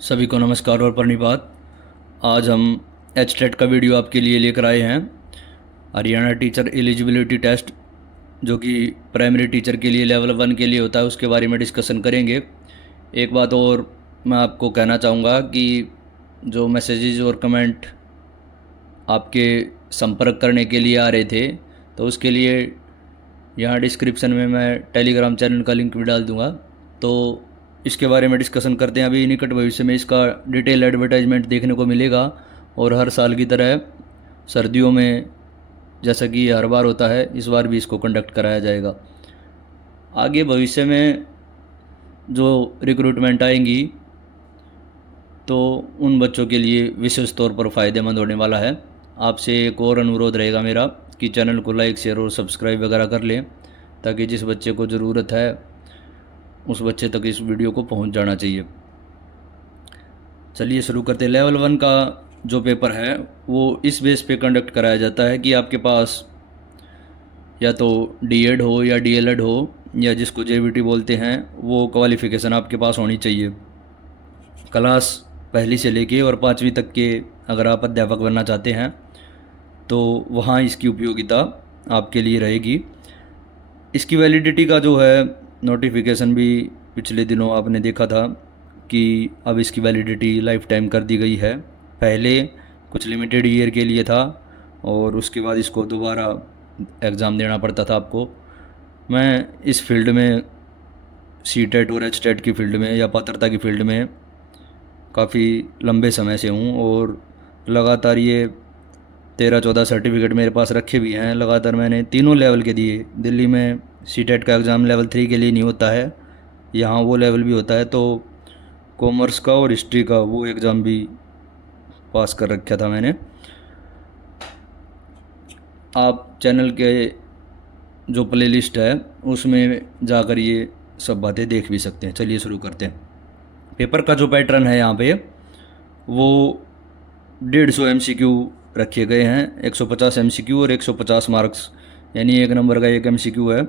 सभी को नमस्कार और प्रणिपात। आज हम एचटेट का वीडियो आपके लिए लेकर आए हैं। हरियाणा टीचर एलिजिबिलिटी टेस्ट जो कि प्राइमरी टीचर के लिए लेवल 1 के लिए होता है, उसके बारे में डिस्कशन करेंगे। एक बात और मैं आपको कहना चाहूँगा कि जो मैसेजेस और कमेंट आपके संपर्क करने के लिए आ रहे थे, तो उसके लिए यहाँ डिस्क्रिप्शन में मैं टेलीग्राम चैनल का लिंक भी डाल दूँगा। तो इसके बारे में डिस्कशन करते हैं। अभी निकट भविष्य में इसका डिटेल एडवर्टाइजमेंट देखने को मिलेगा और हर साल की तरह सर्दियों में जैसा कि हर बार होता है, इस बार भी इसको कंडक्ट कराया जाएगा। आगे भविष्य में जो रिक्रूटमेंट आएंगी तो उन बच्चों के लिए विशेष तौर पर फ़ायदेमंद होने वाला है। आपसे एक और अनुरोध रहेगा मेरा कि चैनल को लाइक, शेयर और सब्सक्राइब वगैरह कर लें, ताकि जिस बच्चे को ज़रूरत है उस बच्चे तक इस वीडियो को पहुंच जाना चाहिए। चलिए शुरू करते हैं। लेवल 1 का जो पेपर है वो इस बेस पे कंडक्ट कराया जाता है कि आपके पास या तो डीएड हो या डीएलएड हो या जिसको जेवीटी बोलते हैं, वो क्वालिफ़िकेशन आपके पास होनी चाहिए। क्लास पहली से लेके और 5वीं तक के अगर आप अध्यापक बनना चाहते हैं तो वहाँ इसकी उपयोगिता आपके लिए रहेगी। इसकी वैलिडिटी का जो है नोटिफिकेशन भी पिछले दिनों आपने देखा था कि अब इसकी वैलिडिटी लाइफ टाइम कर दी गई है। पहले कुछ लिमिटेड ईयर के लिए था और उसके बाद इसको दोबारा एग्ज़ाम देना पड़ता था आपको। मैं इस फील्ड में सी टेट और एच टेट की फील्ड में या पात्रता की फील्ड में काफ़ी लंबे समय से हूँ और लगातार ये 13-14 सर्टिफिकेट मेरे पास रखे भी हैं। लगातार मैंने तीनों लेवल के दिए। दिल्ली में सी टेट का एग्ज़ाम लेवल 3 के लिए नहीं होता है, यहाँ वो लेवल भी होता है। तो कॉमर्स का और हिस्ट्री का वो एग्ज़ाम भी पास कर रखा था मैंने। आप चैनल के जो प्लेलिस्ट है उसमें जाकर ये सब बातें देख भी सकते हैं। चलिए शुरू करते हैं। पेपर का जो पैटर्न है यहाँ पे वो 150 MCQ रखे गए हैं। 150 MCQ और 150 मार्क्स, यानी 1 नंबर का 1 MCQ है।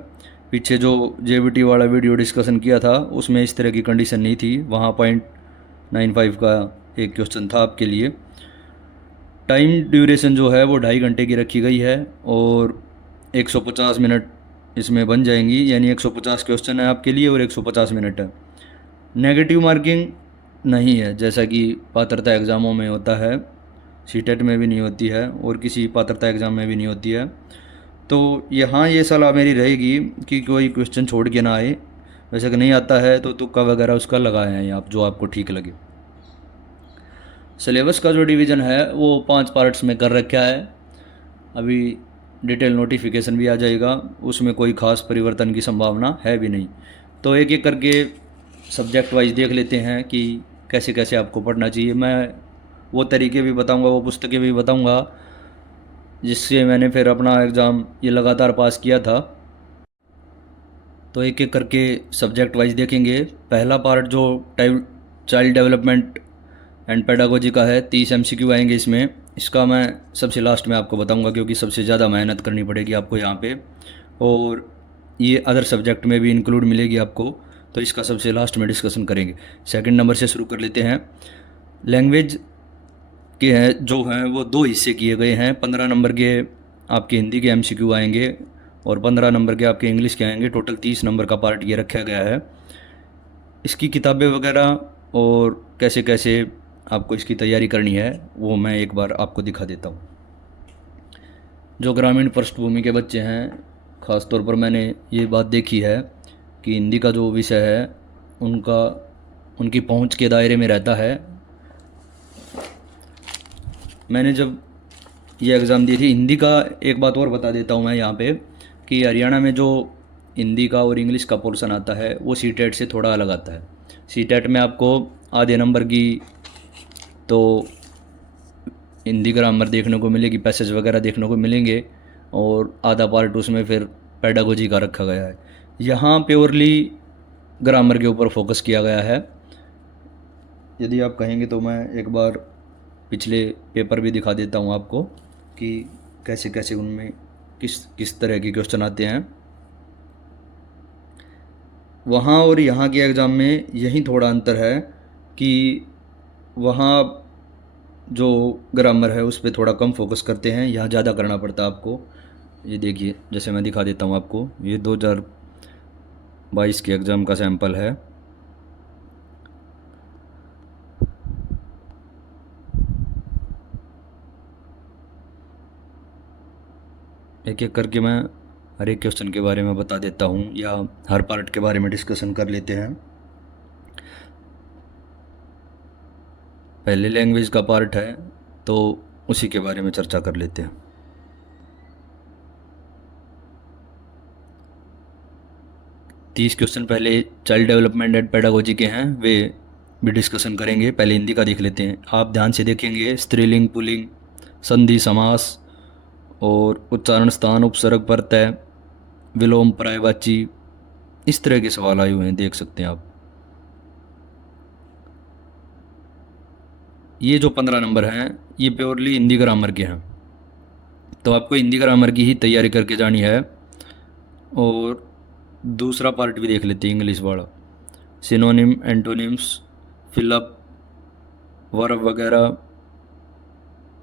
पीछे जो जेबीटी वाला वीडियो डिस्कशन किया था उसमें इस तरह की कंडीशन नहीं थी, वहाँ 0.95 का एक क्वेश्चन था आपके लिए। टाइम ड्यूरेशन जो है वो 2.5 घंटे की रखी गई है और 150 मिनट इसमें बन जाएंगी, यानी 150 क्वेश्चन है आपके लिए और 150 मिनट है। नेगेटिव मार्किंग नहीं है जैसा कि पात्रता एग्ज़ामों में होता है, सीटेट में भी नहीं होती है और किसी पात्रता एग्ज़ाम में भी नहीं होती है। तो यहाँ ये सलाह मेरी रहेगी कि कोई क्वेश्चन छोड़ के ना आए। वैसे कि नहीं आता है तो तुक्का वगैरह उसका लगाए हैं आप, जो आपको ठीक लगे। सिलेबस का जो डिवीज़न है वो 5 पार्ट्स में कर रखा है। अभी डिटेल नोटिफिकेशन भी आ जाएगा, उसमें कोई ख़ास परिवर्तन की संभावना है भी नहीं। तो एक एक करके सब्जेक्ट वाइज देख लेते हैं कि कैसे कैसे आपको पढ़ना चाहिए। मैं वो तरीके भी बताऊंगा, वो पुस्तकें भी बताऊंगा जिससे मैंने फिर अपना एग्ज़ाम ये लगातार पास किया था। तो एक एक करके सब्जेक्ट वाइज देखेंगे। पहला पार्ट जो चाइल्ड डेवलपमेंट एंड पेडागोजी का है, 30 MCQ आएंगे इसमें। इसका मैं सबसे लास्ट में आपको बताऊंगा क्योंकि सबसे ज़्यादा मेहनत करनी पड़ेगी आपको यहाँ पे, और ये अदर सब्जेक्ट में भी इंक्लूड मिलेगी आपको, तो इसका सबसे लास्ट में डिस्कशन करेंगे। सेकंड नंबर से शुरू कर लेते हैं। लैंग्वेज के हैं जो हैं वो 2 हिस्से किए गए हैं। 15 नंबर के आपके हिंदी के MCQ आएंगे और 15 नंबर के आपके इंग्लिश के आएंगे। टोटल 30 नंबर का पार्ट ये रखा गया है। इसकी किताबें वगैरह और कैसे कैसे आपको इसकी तैयारी करनी है वो मैं एक बार आपको दिखा देता हूँ। जो ग्रामीण पृष्ठभूमि के बच्चे हैं, ख़ास तौर पर मैंने ये बात देखी है कि हिंदी का जो विषय है उनका उनकी पहुंच के दायरे में रहता है। मैंने जब ये एग्ज़ाम दी थी हिंदी का, एक बात और बता देता हूँ मैं यहाँ पे कि हरियाणा में जो हिंदी का और इंग्लिश का पोर्शन आता है वो सी टेट से थोड़ा अलग आता है। सी टेट में आपको आधे नंबर की तो हिंदी ग्रामर देखने को मिलेगी, पैसेज वगैरह देखने को मिलेंगे, और आधा पार्ट उसमें फिर पेडागोजी का रखा गया है। यहाँ प्योरली ग्रामर के ऊपर फोकस किया गया है। यदि आप कहेंगे तो मैं एक बार पिछले पेपर भी दिखा देता हूँ आपको कि कैसे कैसे उनमें किस किस तरह के क्वेश्चन आते हैं। वहाँ और यहाँ के एग्ज़ाम में यही थोड़ा अंतर है कि वहाँ जो ग्रामर है उस पे थोड़ा कम फोकस करते हैं, यहाँ ज़्यादा करना पड़ता है आपको। ये देखिए, जैसे मैं दिखा देता हूँ आपको, ये 2022 के एग्ज़ाम का सैंपल है। एक एक करके मैं हर एक क्वेश्चन के बारे में बता देता हूँ, या हर पार्ट के बारे में डिस्कशन कर लेते हैं। पहले लैंग्वेज का पार्ट है तो उसी के बारे में चर्चा कर लेते हैं। 30 क्वेश्चन पहले चाइल्ड डेवलपमेंट एंड पेडागोजी के हैं, वे भी डिस्कशन करेंगे। पहले हिंदी का देख लेते हैं। आप ध्यान से देखेंगे, स्त्रीलिंग, पुल्लिंग, संधि, समास और उच्चारण स्थान, उपसर्ग, प्रत्यय, विलोम, पर्यायवाची, इस तरह के सवाल आए हुए हैं, देख सकते हैं आप। ये जो 15 नंबर हैं ये प्योरली हिंदी ग्रामर के हैं, तो आपको हिंदी ग्रामर की ही तैयारी करके जानी है। और दूसरा पार्ट भी देख लेते हैं, इंग्लिश वाला। सिनोनिम, एंटोनिम्स, फिलअप, वर्ब वगैरह,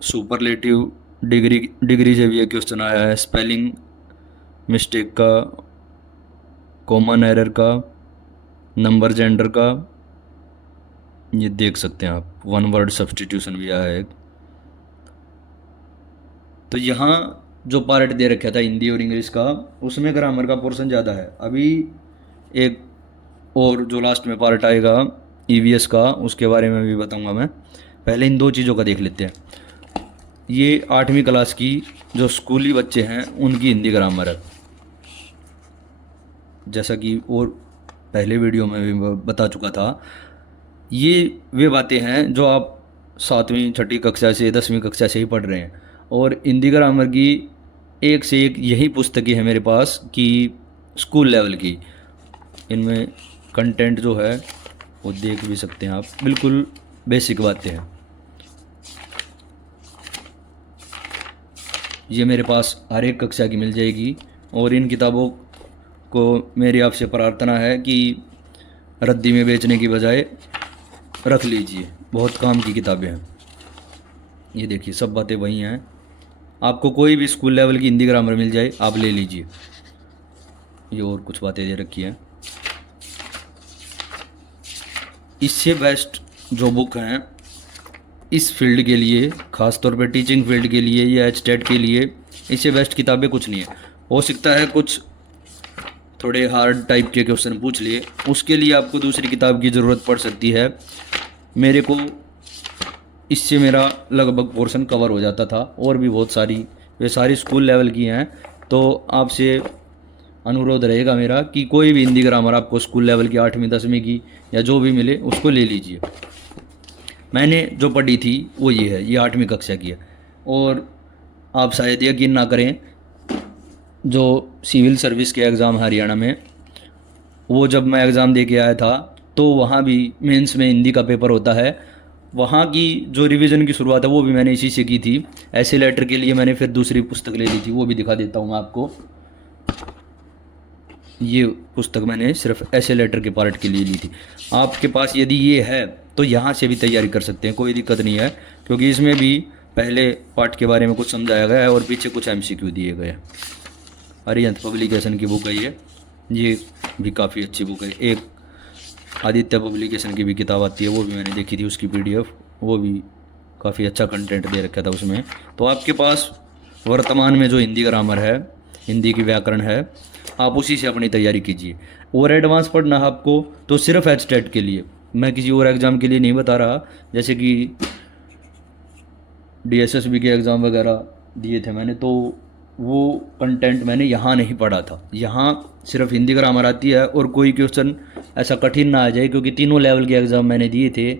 सुपरलेटिव, डिग्री से भी एक क्वेश्चन आया है, स्पेलिंग मिस्टेक का, कॉमन एरर का, नंबर जेंडर का, ये देख सकते हैं आप। वन वर्ड सब्स्टिट्यूशन भी आया है। तो यहाँ जो पार्ट दे रखा था हिंदी और इंग्लिश का, उसमें ग्रामर का पोर्शन ज़्यादा है। अभी एक और जो लास्ट में पार्ट आएगा ईवीएस का, उसके बारे में भी बताऊंगा मैं। पहले इन दो चीज़ों का देख लेते हैं। ये 8वीं क्लास की जो स्कूली बच्चे हैं उनकी हिंदी ग्रामर है, जैसा कि और पहले वीडियो में भी बता चुका था। ये वे बातें हैं जो आप 7वीं 6ठी कक्षा से 10वीं कक्षा से ही पढ़ रहे हैं। और हिंदी ग्रामर की एक से एक यही पुस्तकें हैं मेरे पास कि स्कूल लेवल की। इनमें कंटेंट जो है वो देख भी सकते हैं आप, बिल्कुल बेसिक बातें हैं। ये मेरे पास हर एक कक्षा की मिल जाएगी। और इन किताबों को मेरी आपसे प्रार्थना है कि रद्दी में बेचने की बजाय रख लीजिए, बहुत काम की किताबें हैं। ये देखिए, सब बातें वही हैं। आपको कोई भी स्कूल लेवल की हिंदी ग्रामर मिल जाए, आप ले लीजिए। ये और कुछ बातें दे रखी हैं। इससे बेस्ट जो बुक हैं इस फील्ड के लिए, ख़ास तौर पे टीचिंग फील्ड के लिए या एचटेट के लिए, इससे बेस्ट किताबें कुछ नहीं है। हो सकता है कुछ थोड़े हार्ड टाइप के क्वेश्चन पूछ लिए, उसके लिए आपको दूसरी किताब की ज़रूरत पड़ सकती है। मेरे को इससे मेरा लगभग पोर्शन कवर हो जाता था। और भी बहुत सारी, वे सारी स्कूल लेवल की हैं। तो आपसे अनुरोध रहेगा मेरा कि कोई भी हिंदी ग्रामर आपको स्कूल लेवल की 8वीं 10वीं की या जो भी मिले उसको ले लीजिए। मैंने जो पढ़ी थी वो ये है, ये 8वीं कक्षा की है। और आप शायद यकीन ना करें, जो सिविल सर्विस के एग्ज़ाम हरियाणा में, वो जब मैं एग्ज़ाम दे के आया था तो वहाँ भी मेंस में हिंदी का पेपर होता है। वहाँ की जो रिवीजन की शुरुआत है वो भी मैंने इसी से की थी। ऐसे लेटर के लिए मैंने फिर दूसरी पुस्तक ले ली थी, वो भी दिखा देता हूँ मैं आपको। ये पुस्तक मैंने सिर्फ ऐसे लेटर के पार्ट के लिए ली थी। आपके पास यदि ये है तो यहाँ से भी तैयारी कर सकते हैं, कोई दिक्कत नहीं है, क्योंकि इसमें भी पहले पार्ट के बारे में कुछ समझाया गया है और पीछे कुछ एमसीक्यू दिए गए हैं। अरिहंत पब्लिकेशन की बुक है ये भी काफ़ी अच्छी बुक है। एक आदित्य पब्लिकेशन की भी किताब आती है, वो भी मैंने देखी थी, उसकी पीडीएफ, वो भी काफ़ी अच्छा कंटेंट दे रखा था उसमें। तो आपके पास वर्तमान में जो हिंदी ग्रामर है, हिंदी की व्याकरण है, आप उसी से अपनी तैयारी कीजिए। और एडवांस पढ़ना है आपको तो सिर्फ एचटेट के लिए, मैं किसी और एग्ज़ाम के लिए नहीं बता रहा। जैसे कि डीएसएसबी के एग्ज़ाम वगैरह दिए थे मैंने, तो वो कंटेंट मैंने यहाँ नहीं पढ़ा था। यहाँ सिर्फ हिंदी ग्रामर आती है और कोई क्वेश्चन ऐसा कठिन ना आ जाए, क्योंकि तीनों लेवल के एग्ज़ाम मैंने दिए थे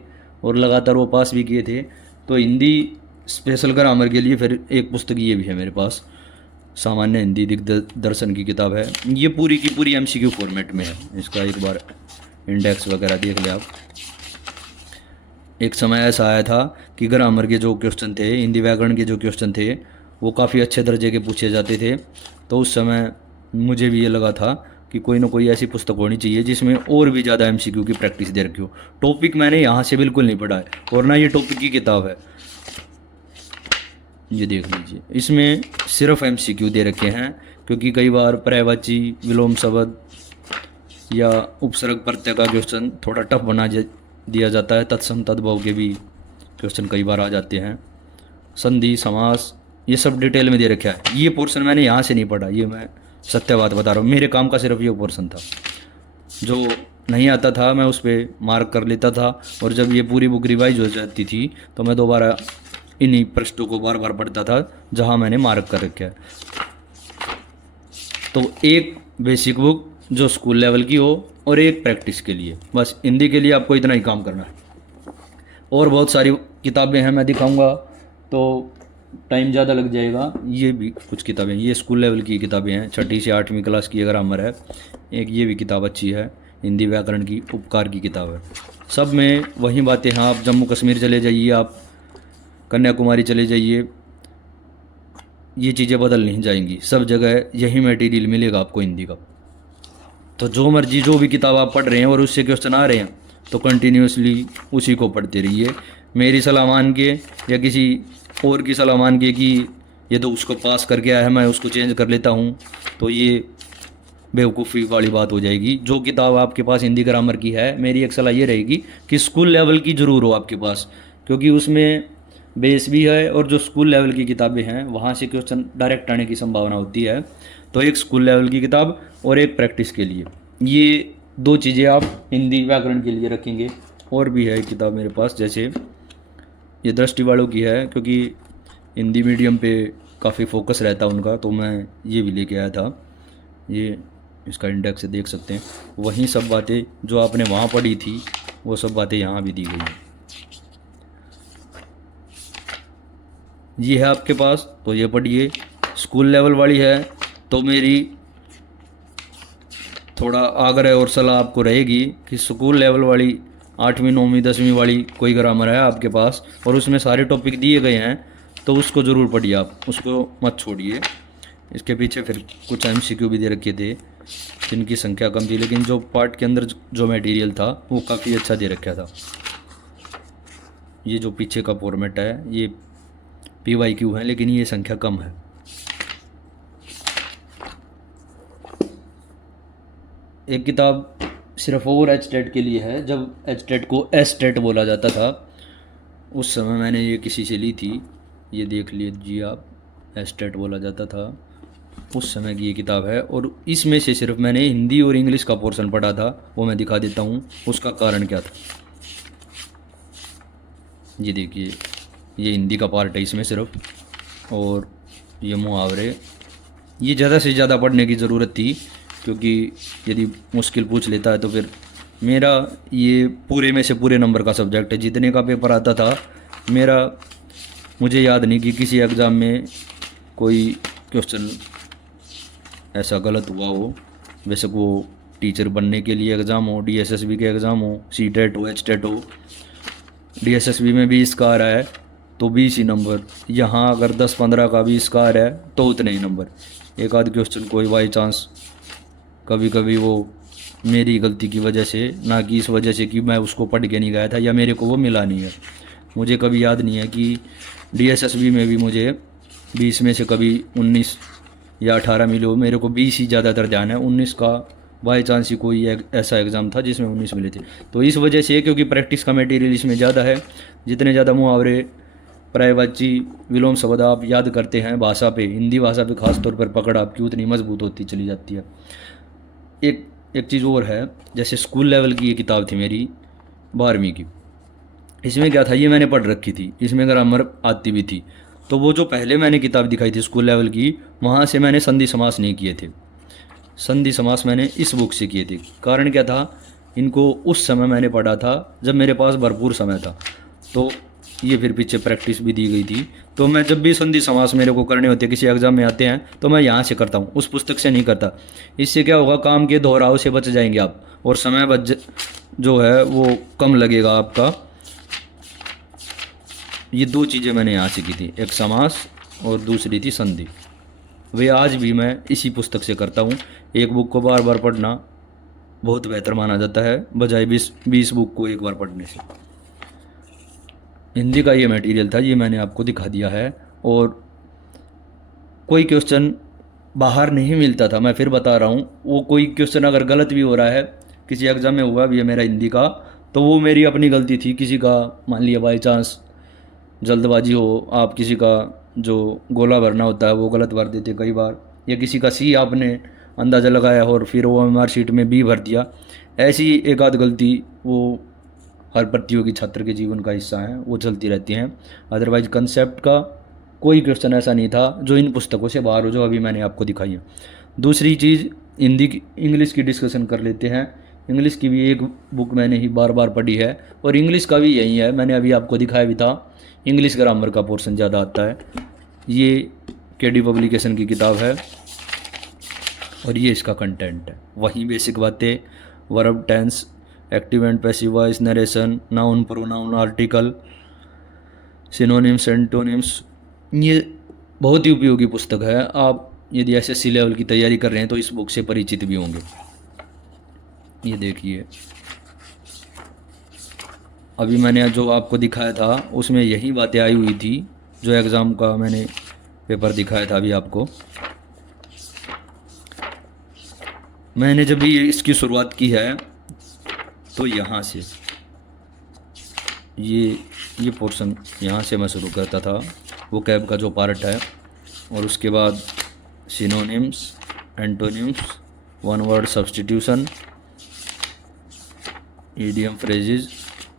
और लगातार वो पास भी किए थे। तो हिंदी स्पेशल ग्रामर के लिए फिर एक पुस्तक ये भी है मेरे पास, सामान्य हिंदी दिग्दर्शन की किताब है। ये पूरी की पूरी एमसीक्यू फॉर्मेट में है। इसका एक बार इंडेक्स वगैरह देख ले आप। एक समय ऐसा आया था कि ग्रामर के जो क्वेश्चन थे, हिंदी व्याकरण के जो क्वेश्चन थे, वो काफ़ी अच्छे दर्जे के पूछे जाते थे। तो उस समय मुझे भी ये लगा था कि कोई ना कोई ऐसी पुस्तक होनी चाहिए जिसमें और भी ज़्यादा एमसीक्यू की प्रैक्टिस दे रखी हो। टॉपिक मैंने यहाँ से बिल्कुल नहीं पढ़ा है, और ना ये टॉपिक की किताब है। ये देख लीजिए, इसमें सिर्फ एमसीक्यू दे रखे हैं, क्योंकि कई बार पर्यायवाची, विलोम शब्द या उपसर्ग प्रत्यय का क्वेश्चन थोड़ा टफ दिया जाता है। तत्सम तद्भव के भी क्वेश्चन कई बार आ जाते हैं। संधि, समास, ये सब डिटेल में दे रखा है। ये पोर्शन मैंने यहाँ से नहीं पढ़ा, ये मैं सत्य बात बता रहा हूँ। मेरे काम का सिर्फ ये पोर्शन था, जो नहीं आता था मैं उस पर मार्क कर लेता था, और जब ये पूरी बुक रिवाइज हो जाती थी तो मैं दोबारा इन्हीं पृष्ठों को बार बार पढ़ता था जहाँ मैंने मार्क कर रखा है। तो एक बेसिक बुक जो स्कूल लेवल की हो, और एक प्रैक्टिस के लिए। बस हिंदी के लिए आपको इतना ही काम करना है। और बहुत सारी किताबें हैं, मैं दिखाऊंगा तो टाइम ज़्यादा लग जाएगा। ये भी कुछ किताबें, ये स्कूल लेवल की किताबें हैं, 6ठी से 8वीं क्लास की ग्रामर है। एक ये भी किताब अच्छी है, हिंदी व्याकरण की उपकार की किताब है। सब में वही बातें हैं। आप जम्मू कश्मीर चले जाइए, आप कन्याकुमारी चले जाइए, ये चीज़ें बदल नहीं जाएंगी। सब जगह यही मटेरियल मिलेगा आपको हिंदी का। तो जो मर्जी जो भी किताब आप पढ़ रहे हैं और उससे क्वेश्चन आ रहे हैं, तो कंटिन्यूसली उसी को पढ़ते रहिए। मेरी सलाह मान के या किसी और की सलाह मान के कि ये तो उसको पास करके आया है, मैं उसको चेंज कर लेता हूँ, तो ये बेवकूफ़ी वाली बात हो जाएगी। जो किताब आपके पास हिंदी ग्रामर की है, मेरी एक सलाह ये रहेगी कि स्कूल लेवल की ज़रूर हो आपके पास, क्योंकि उसमें बेस भी है, और जो स्कूल लेवल की किताबें हैं वहाँ से क्वेश्चन डायरेक्ट आने की संभावना होती है। तो एक स्कूल लेवल की किताब और एक प्रैक्टिस के लिए, ये दो चीज़ें आप हिंदी व्याकरण के लिए रखेंगे। और भी है किताब मेरे पास, जैसे ये दृष्टि वालों की है, क्योंकि हिंदी मीडियम पे काफ़ी फोकस रहता है उनका, तो मैं ये भी लेके आया था। ये इसका इंडेक्स देख सकते हैं। वहीं सब बातें जो आपने वहाँ पढ़ी थी, वो सब बातें यहाँ भी दी गई हैं। ये है आपके पास, तो ये पढ़िए। स्कूल लेवल वाली है, तो मेरी थोड़ा आग्रह और सलाह आपको रहेगी कि स्कूल लेवल वाली 8वीं 9वीं 10वीं वाली कोई ग्रामर है आपके पास और उसमें सारे टॉपिक दिए गए हैं, तो उसको ज़रूर पढ़िए, आप उसको मत छोड़िए। इसके पीछे फिर कुछ एमसीक्यू भी दे रखे थे जिनकी संख्या कम थी, लेकिन जो पार्ट के अंदर जो मटेरियल था वो काफ़ी अच्छा दे रखा था। ये जो पीछे का फॉर्मेट है ये PYQ है, लेकिन ये संख्या कम है। एक किताब सिर्फ और एचटेट के लिए है। जब एचटेट को एसटेट बोला जाता था उस समय मैंने ये किसी से ली थी। ये देख लीजिए आप, एसटेट बोला जाता था उस समय की ये किताब है, और इसमें से सिर्फ मैंने हिंदी और इंग्लिश का पोर्शन पढ़ा था। वो मैं दिखा देता हूँ उसका कारण क्या था। ये देखिए, ये हिंदी का पार्ट है इसमें सिर्फ, और ये मुहावरे। ये ज़्यादा से ज़्यादा पढ़ने की ज़रूरत थी, क्योंकि यदि मुश्किल पूछ लेता है तो फिर मेरा ये पूरे में से पूरे नंबर का सब्जेक्ट है। जितने का पेपर आता था मेरा, मुझे याद नहीं कि किसी एग्ज़ाम में कोई क्वेश्चन ऐसा गलत हुआ हो। वैसे वो टीचर बनने के लिए एग्ज़ाम हो, DSSB के एग्ज़ाम हो, CTET हो, HTET हो। DSSB में भी इसका आ रहा है तो 20 ही नंबर। यहाँ अगर 10-15 का भी इसका आ रहा है तो उतने ही नंबर। एक आध क्वेश्चन कोई बाई चांस कभी कभी वो मेरी गलती की वजह से, ना कि इस वजह से कि मैं उसको पढ़ के नहीं गया था या मेरे को वो मिला नहीं है। मुझे कभी याद नहीं है कि DSSB में भी मुझे 20 में से कभी 19 या 18 मिले हो। मेरे को 20 ही ज़्यादातर ध्यान है, 19 का बाई चांस ही कोई ऐसा एग्ज़ाम था जिसमें 19 मिले थे। तो इस वजह से, क्योंकि प्रैक्टिस का मटेरियल इसमें ज़्यादा है, जितने ज़्यादा मुहावरे, पर्यायवाची, विलोम शब्द आप याद करते हैं भाषा पे, हिंदी भाषा पे खास तौर पर पकड़ आपकी उतनी मजबूत होती चली जाती है। एक चीज़ और है, जैसे स्कूल लेवल की ये किताब थी मेरी 12वीं की। इसमें क्या था, ये मैंने पढ़ रखी थी, इसमें ग्रामर आती भी थी। तो वो जो पहले मैंने किताब दिखाई थी स्कूल लेवल की, वहाँ से मैंने संधि समास नहीं किए थे। संधि समास मैंने इस बुक से किए थे। कारण क्या था, इनको उस समय मैंने पढ़ा था जब मेरे पास भरपूर समय था। तो ये फिर पीछे प्रैक्टिस भी दी गई थी। तो मैं जब भी संधि समास मेरे को करने होते, किसी एग्ज़ाम में आते हैं, तो मैं यहाँ से करता हूँ, उस पुस्तक से नहीं करता। इससे क्या होगा, काम के दोहराव से बच जाएंगे आप, और समय जो है वो कम लगेगा आपका। ये दो चीज़ें मैंने यहाँ से की थी, एक समास और दूसरी थी संधि। वे आज भी मैं इसी पुस्तक से करता हूँ। एक बुक को बार बार पढ़ना बहुत बेहतर माना जाता है बजाय 20 बुक को एक बार पढ़ने से। हिंदी का ये मटेरियल था, ये मैंने आपको दिखा दिया है। और कोई क्वेश्चन बाहर नहीं मिलता था, मैं फिर बता रहा हूँ। वो कोई क्वेश्चन अगर गलत भी हो रहा है, किसी एग्ज़ाम में हुआ भी है मेरा हिंदी का, तो वो मेरी अपनी गलती थी। किसी का मान लिया बाई चांस जल्दबाजी हो, आप किसी का जो गोला भरना होता है वो गलत भर देते कई बार, या किसी का सी आपने अंदाज़ा लगाया और फिर वो मार्कशीट में बी भर दिया। ऐसी एक आध गलती वो हर प्रतियोगी छात्र के जीवन का हिस्सा है, वो चलती रहती हैं। अदरवाइज कंसेप्ट का कोई क्वेश्चन ऐसा नहीं था जो इन पुस्तकों से बाहर हो, जो अभी मैंने आपको दिखाई है। दूसरी चीज़, इंग्लिश की डिस्कशन कर लेते हैं। इंग्लिश की भी एक बुक मैंने ही बार बार पढ़ी है, और इंग्लिश का भी यही है, मैंने अभी आपको दिखाया भी था। इंग्लिश ग्रामर का पोर्शन ज़्यादा आता है। ये केडी पब्लिकेशन की किताब है और ये इसका कंटेंट है। वहीं बेसिक बातें, verb, tense, active and passive voice, narration, noun, pronoun, article, synonyms, antonyms, ये बहुत ही उपयोगी पुस्तक है। आप यदि एसएससी लेवल की तैयारी कर रहे हैं तो इस बुक से परिचित भी होंगे। ये देखिए, अभी मैंने जो आपको दिखाया था उसमें यही बातें आई हुई थी जो एग्ज़ाम का मैंने पेपर दिखाया था अभी आपको। मैंने जब भी इसकी शुरुआत की है तो यहाँ से ये पोर्शन यहाँ से मैं शुरू करता था, वो कैब का जो पार्ट है, और उसके बाद synonyms, antonyms, one word substitution, idiom, phrases,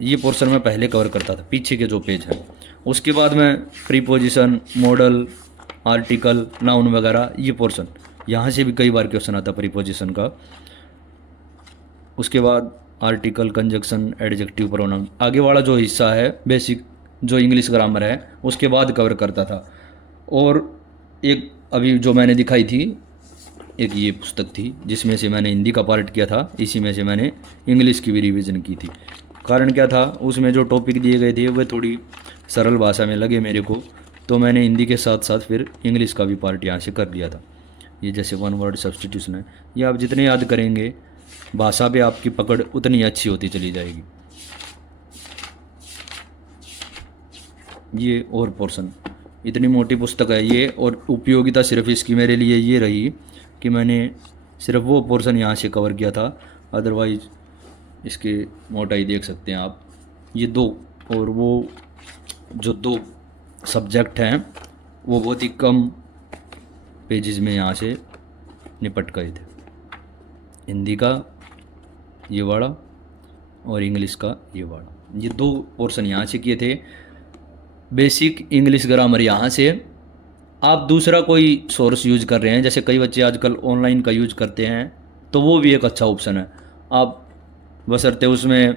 ये पोर्शन मैं पहले कवर करता था, पीछे के जो पेज हैं। उसके बाद मैं प्रीपोजिशन, मॉडल, आर्टिकल, नाउन वगैरह, ये पोर्शन यहाँ से भी कई बार क्वेश्चन आता प्रीपोजिशन का। उसके बाद आर्टिकल, कंजक्शन, एडजेक्टिव, प्रोनाउन, आगे वाला जो हिस्सा है बेसिक जो इंग्लिश ग्रामर है उसके बाद कवर करता था। और एक अभी जो मैंने दिखाई थी, एक ये पुस्तक थी जिसमें से मैंने हिंदी का पार्ट किया था, इसी में से मैंने इंग्लिश की भी रिवीजन की थी। कारण क्या था, उसमें जो टॉपिक दिए गए थे वह थोड़ी सरल भाषा में लगे मेरे को, तो मैंने हिंदी के साथ साथ फिर इंग्लिश का भी पार्ट यहाँ से कर लिया था। ये जैसे वन वर्ड सब्स्टिट्यूशन है, ये आप जितने याद करेंगे भाषा पे आपकी पकड़ उतनी अच्छी होती चली जाएगी। ये और पोर्शन, इतनी मोटी पुस्तक है ये, और उपयोगिता सिर्फ इसकी मेरे लिए ये रही कि मैंने सिर्फ वो पोर्शन यहाँ से कवर किया था। अदरवाइज इसके मोटाई देख सकते हैं आप, ये दो और वो जो दो सब्जेक्ट हैं वो बहुत ही कम पेजेस में यहाँ से निपट गए थे। हिंदी का ये वाला और इंग्लिश का ये वाला, ये दो पोर्शन यहाँ से किए थे। बेसिक इंग्लिश ग्रामर यहाँ से। आप दूसरा कोई सोर्स यूज कर रहे हैं, जैसे कई बच्चे आजकल ऑनलाइन का यूज करते हैं, तो वो भी एक अच्छा ऑप्शन है। आप बशर्ते उसमें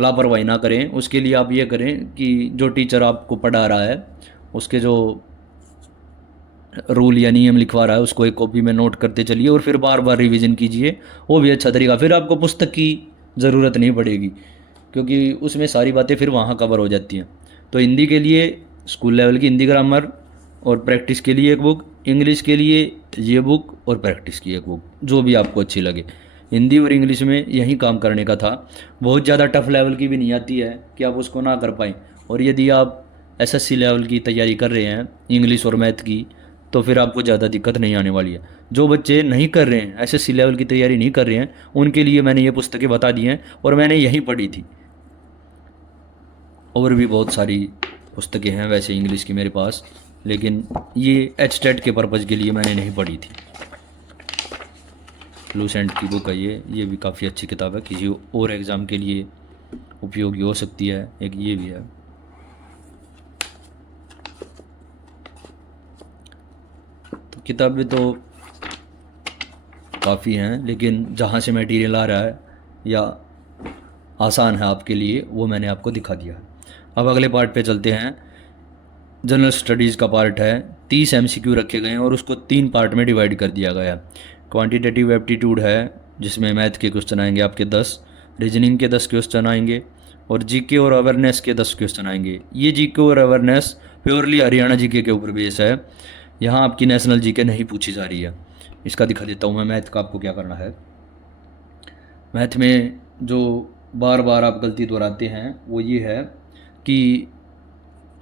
लापरवाही ना करें, उसके लिए आप ये करें कि जो टीचर आपको पढ़ा रहा है उसके जो रूल या नियम लिखवा रहा है उसको एक कॉपी में नोट करते चलिए और फिर बार बार रिवीजन कीजिए, वो भी अच्छा तरीका। फिर आपको पुस्तक की ज़रूरत नहीं पड़ेगी क्योंकि उसमें सारी बातें फिर वहाँ कवर हो जाती हैं। तो हिंदी के लिए स्कूल लेवल की हिंदी ग्रामर और प्रैक्टिस के लिए एक बुक, इंग्लिश के लिए ये बुक और प्रैक्टिस की एक बुक, जो भी आपको अच्छी लगे। हिंदी और इंग्लिश में यही काम करने का था। बहुत ज़्यादा टफ लेवल की भी नहीं आती है कि आप उसको ना कर पाएँ। और यदि आप एसएससी लेवल की तैयारी कर रहे हैं इंग्लिश और मैथ की, तो फिर आपको ज़्यादा दिक्कत नहीं आने वाली है। जो बच्चे नहीं कर रहे हैं, एसएससी लेवल की तैयारी नहीं कर रहे हैं, उनके लिए मैंने ये पुस्तकें बता दी हैं और मैंने यहीं पढ़ी थी। और भी बहुत सारी पुस्तकें हैं वैसे इंग्लिश की मेरे पास, लेकिन ये एचटेट के पर्पज़ के लिए मैंने नहीं पढ़ी थी। लूसेंट की बुक है ये भी काफ़ी अच्छी किताब है, किसी और एग्ज़ाम के लिए उपयोगी हो सकती है। एक ये भी है। तो किताबें तो काफ़ी हैं, लेकिन जहाँ से मटेरियल आ रहा है या आसान है आपके लिए वो मैंने आपको दिखा दिया है। अब अगले पार्ट पे चलते हैं। जनरल स्टडीज़ का पार्ट है। 30 एमसीक्यू रखे गए हैं और उसको 3 पार्ट में डिवाइड कर दिया गया है। क्वांटिटेटिव एप्टीट्यूड है जिसमें मैथ के क्वेश्चन आएंगे आपके 10, रीजनिंग के 10 क्वेश्चन आएंगे और जीके और अवेयरनेस के 10 क्वेश्चन आएंगे। ये जीके और अवेयरनेस प्योरली हरियाणा जीके के ऊपर बेस है। यहाँ आपकी नेशनल जीके नहीं पूछी जा रही है। इसका दिखा देता हूँ मैं मैथ का आपको क्या करना है। मैथ में जो बार बार आप गलती दोहराते हैं वो ये है कि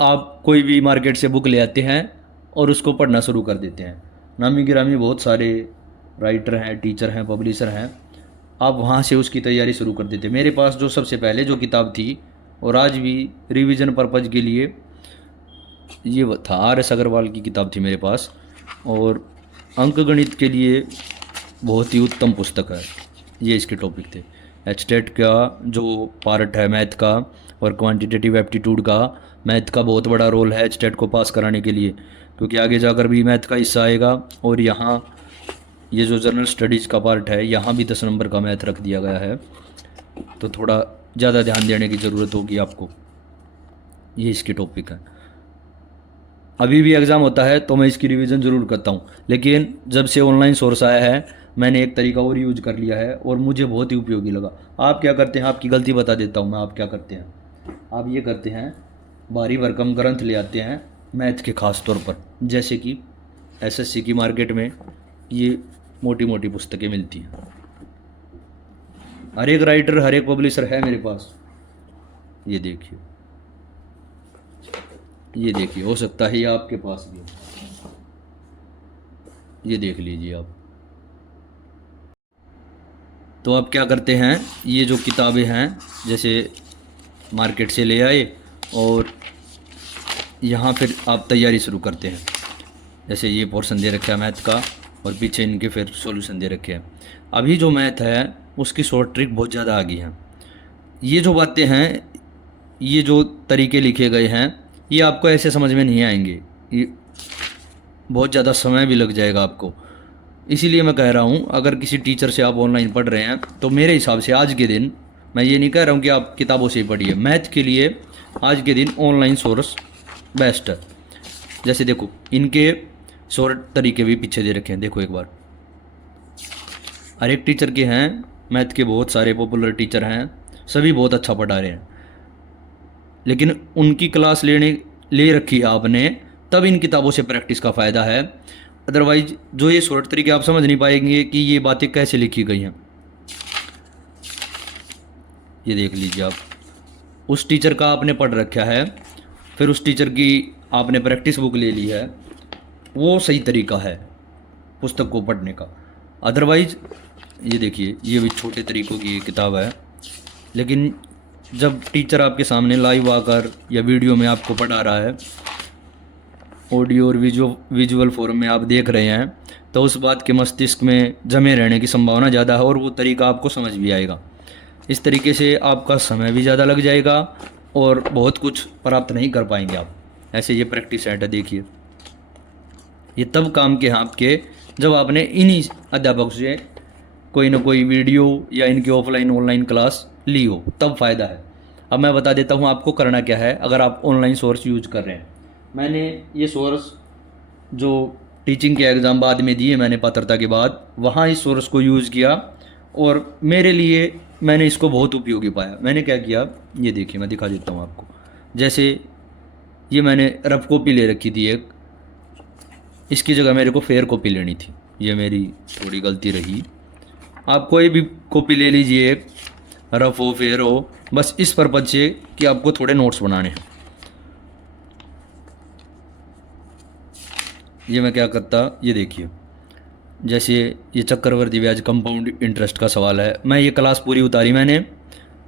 आप कोई भी मार्केट से बुक ले आते हैं और उसको पढ़ना शुरू कर देते हैं। नामी गिरामी बहुत सारे राइटर हैं, टीचर हैं, पब्लिशर हैं, आप वहाँ से उसकी तैयारी शुरू कर देते। मेरे पास जो सबसे पहले जो किताब थी और आज भी रिवीजन पर्पज़ के लिए ये था, R.S. अग्रवाल की किताब थी मेरे पास, और अंक गणित के लिए बहुत ही उत्तम पुस्तक है। ये इसके टॉपिक थे। एचटेट का जो पार्ट है मैथ का और क्वांटिटेटिव एप्टीट्यूड का, मैथ का बहुत बड़ा रोल है एचटेट को पास कराने के लिए, क्योंकि आगे जाकर भी मैथ का हिस्सा आएगा। और यहाँ ये जो जनरल स्टडीज़ का पार्ट है, यहाँ भी 10 नंबर का मैथ रख दिया गया है, तो थोड़ा ज़्यादा ध्यान देने की ज़रूरत होगी आपको। ये इसके टॉपिक है। अभी भी एग्ज़ाम होता है तो मैं इसकी रिवीजन ज़रूर करता हूँ, लेकिन जब से ऑनलाइन सोर्स आया है मैंने एक तरीका और यूज कर लिया है और मुझे बहुत ही उपयोगी लगा। आप क्या करते हैं, आपकी गलती बता देता हूँ मैं, आप क्या करते हैं। आप ये करते हैं, भारी भरकम ग्रंथ ले आते हैं मैथ के ख़ास तौर पर, जैसे कि एसएससी की मार्केट में ये मोटी मोटी पुस्तकें मिलती हैं। हर एक राइटर, हर एक पब्लिशर है मेरे पास। ये देखिए, ये देखिए, हो सकता है ये आपके पास भी हो। ये देख लीजिए आप। तो आप क्या करते हैं, ये जो किताबें हैं जैसे मार्केट से ले आए और यहाँ फिर आप तैयारी शुरू करते हैं। जैसे ये पोर्शन दे रखा है मैथ का और पीछे इनके फिर सॉल्यूशन दे रखे हैं। अभी जो मैथ है उसकी शॉर्ट ट्रिक बहुत ज़्यादा आ गई हैं। ये जो बातें हैं, ये जो तरीके लिखे गए हैं, ये आपको ऐसे समझ में नहीं आएंगे, ये बहुत ज़्यादा समय भी लग जाएगा आपको। इसीलिए मैं कह रहा हूँ, अगर किसी टीचर से आप ऑनलाइन पढ़ रहे हैं तो मेरे हिसाब से आज के दिन, मैं ये नहीं कह रहा हूँ कि आप किताबों से ही पढ़िए, मैथ के लिए आज के दिन ऑनलाइन सोर्स बेस्ट है। जैसे देखो, इनके शॉर्ट तरीके भी पीछे दे रखे हैं, देखो एक बार। हर एक टीचर के हैं, मैथ के बहुत सारे पॉपुलर टीचर हैं, सभी बहुत अच्छा पढ़ा रहे हैं, लेकिन उनकी क्लास ले रखी है आपने, तब इन किताबों से प्रैक्टिस का फ़ायदा है। अदरवाइज जो ये शॉर्ट तरीके आप समझ नहीं पाएंगे कि ये बातें कैसे लिखी गई हैं। ये देख लीजिए आप, उस टीचर का आपने पढ़ रखा है, फिर उस टीचर की आपने प्रैक्टिस बुक ले ली है, वो सही तरीका है पुस्तक को पढ़ने का। अदरवाइज ये देखिए, ये भी छोटे तरीक़ों की किताब है, लेकिन जब टीचर आपके सामने लाइव आकर या वीडियो में आपको पढ़ा रहा है, ऑडियो और विजुअल फॉर्म में आप देख रहे हैं, तो उस बात के मस्तिष्क में जमे रहने की संभावना ज़्यादा है और वो तरीका आपको समझ भी आएगा। इस तरीके से आपका समय भी ज़्यादा लग जाएगा और बहुत कुछ प्राप्त नहीं कर पाएंगे आप। ऐसे ये प्रैक्टिस सेट है, देखिए, ये तब काम के हैं आपके जब आपने इन्हीं अध्यापक से कोई ना कोई वीडियो या इनकी ऑफलाइन ऑनलाइन क्लास ली हो, तब फ़ायदा है। अब मैं बता देता हूँ आपको करना क्या है अगर आप ऑनलाइन सोर्स यूज कर रहे हैं। मैंने ये सोर्स जो टीचिंग के एग्ज़ाम बाद में दिए मैंने पात्रता के बाद, वहाँ इस सोर्स को यूज़ किया और मेरे लिए मैंने इसको बहुत उपयोगी पाया। मैंने क्या किया, ये देखिए, मैं दिखा देता हूँ आपको। जैसे ये मैंने रफ कॉपी ले रखी थी एक, इसकी जगह मेरे को फेयर कॉपी लेनी थी, ये मेरी थोड़ी गलती रही। आप कोई भी कॉपी ले लीजिए, एक रफ हो फेयर हो, बस इस पर्पज से कि आपको थोड़े नोट्स बनाने हैं। ये मैं क्या करता, ये देखिए, जैसे ये चक्रवर्ती ब्याज कंपाउंड इंटरेस्ट का सवाल है, मैं ये क्लास पूरी उतारी, मैंने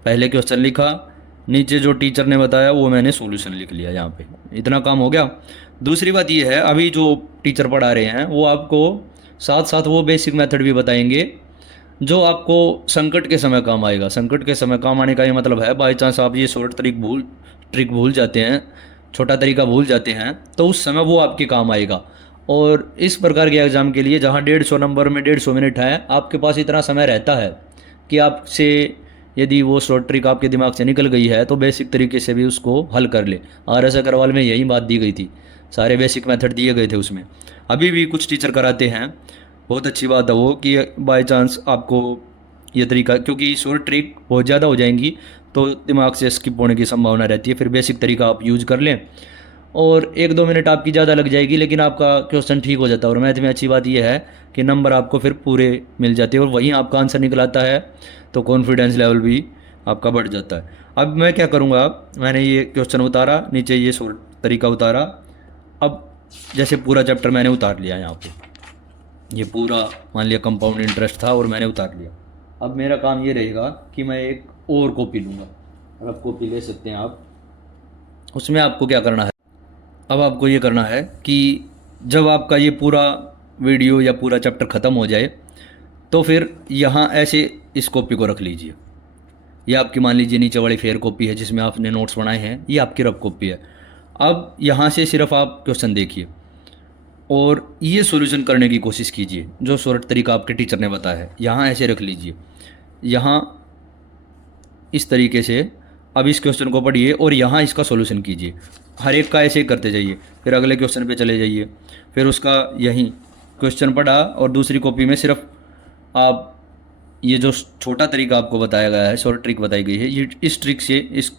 पहले क्वेश्चन लिखा, नीचे जो टीचर ने बताया वो मैंने सॉल्यूशन लिख लिया, यहाँ पे इतना काम हो गया। दूसरी बात ये है, अभी जो टीचर पढ़ा रहे हैं वो आपको साथ साथ वो बेसिक मेथड भी बताएंगे जो आपको संकट के समय काम आएगा। संकट के समय काम आने का ये मतलब है, बाई चांस आप ये शॉर्ट ट्रिक भूल जाते हैं, छोटा तरीका भूल जाते हैं, तो उस समय वो आपके काम आएगा। और इस प्रकार के एग्ज़ाम के लिए जहाँ 150 नंबर में 150 मिनट है, आपके पास इतना समय रहता है कि आपसे यदि वो शॉर्ट ट्रिक आपके दिमाग से निकल गई है तो बेसिक तरीके से भी उसको हल कर ले। R.S. अग्रवाल में यही बात दी गई थी, सारे बेसिक मेथड दिए गए थे उसमें। अभी भी कुछ टीचर कराते हैं, बहुत अच्छी बात है वो, कि बाय चांस आपको ये तरीका, क्योंकि शॉर्ट ट्रिक बहुत ज़्यादा हो जाएंगी तो दिमाग से स्किप होने की संभावना रहती है, फिर बेसिक तरीका आप यूज कर लें और 1-2 मिनट आपकी ज़्यादा लग जाएगी, लेकिन आपका क्वेश्चन ठीक हो जाता है। और मैथ में अच्छी बात यह है कि नंबर आपको फिर पूरे मिल जाते हैं और वहीं आपका आंसर निकल आता है, तो कॉन्फिडेंस लेवल भी आपका बढ़ जाता है। अब मैं क्या करूँगा, मैंने ये क्वेश्चन उतारा, नीचे ये तरीका उतारा। अब जैसे पूरा चैप्टर मैंने उतार लिया यहाँ पे, ये पूरा मान लिया कंपाउंड इंटरेस्ट था और मैंने उतार लिया। अब मेरा काम ये रहेगा कि मैं एक और कॉपी लूँगा, रफ कॉपी ले सकते हैं आप। उसमें आपको क्या करना है, अब आपको ये करना है कि जब आपका ये पूरा वीडियो या पूरा चैप्टर ख़त्म हो जाए, तो फिर यहाँ ऐसे इस कॉपी को रख लीजिए। ये आपकी मान लीजिए नीचे वाली फेयर कॉपी है जिसमें आपने नोट्स बनाए हैं, ये आपकी रफ कॉपी है। अब यहाँ से सिर्फ आप क्वेश्चन देखिए और ये सॉल्यूशन करने की कोशिश कीजिए, जो शॉर्ट तरीका आपके टीचर ने बताया है। यहाँ ऐसे रख लीजिए, यहाँ इस तरीके से। अब इस क्वेश्चन को पढ़िए और यहाँ इसका सॉल्यूशन कीजिए। हर एक का ऐसे ही करते जाइए, फिर अगले क्वेश्चन पे चले जाइए, फिर उसका यहीं क्वेश्चन पढ़ा और दूसरी कॉपी में सिर्फ आप ये जो छोटा तरीका आपको बताया गया है, शॉर्ट ट्रिक बताई गई है, ये इस ट्रिक से इस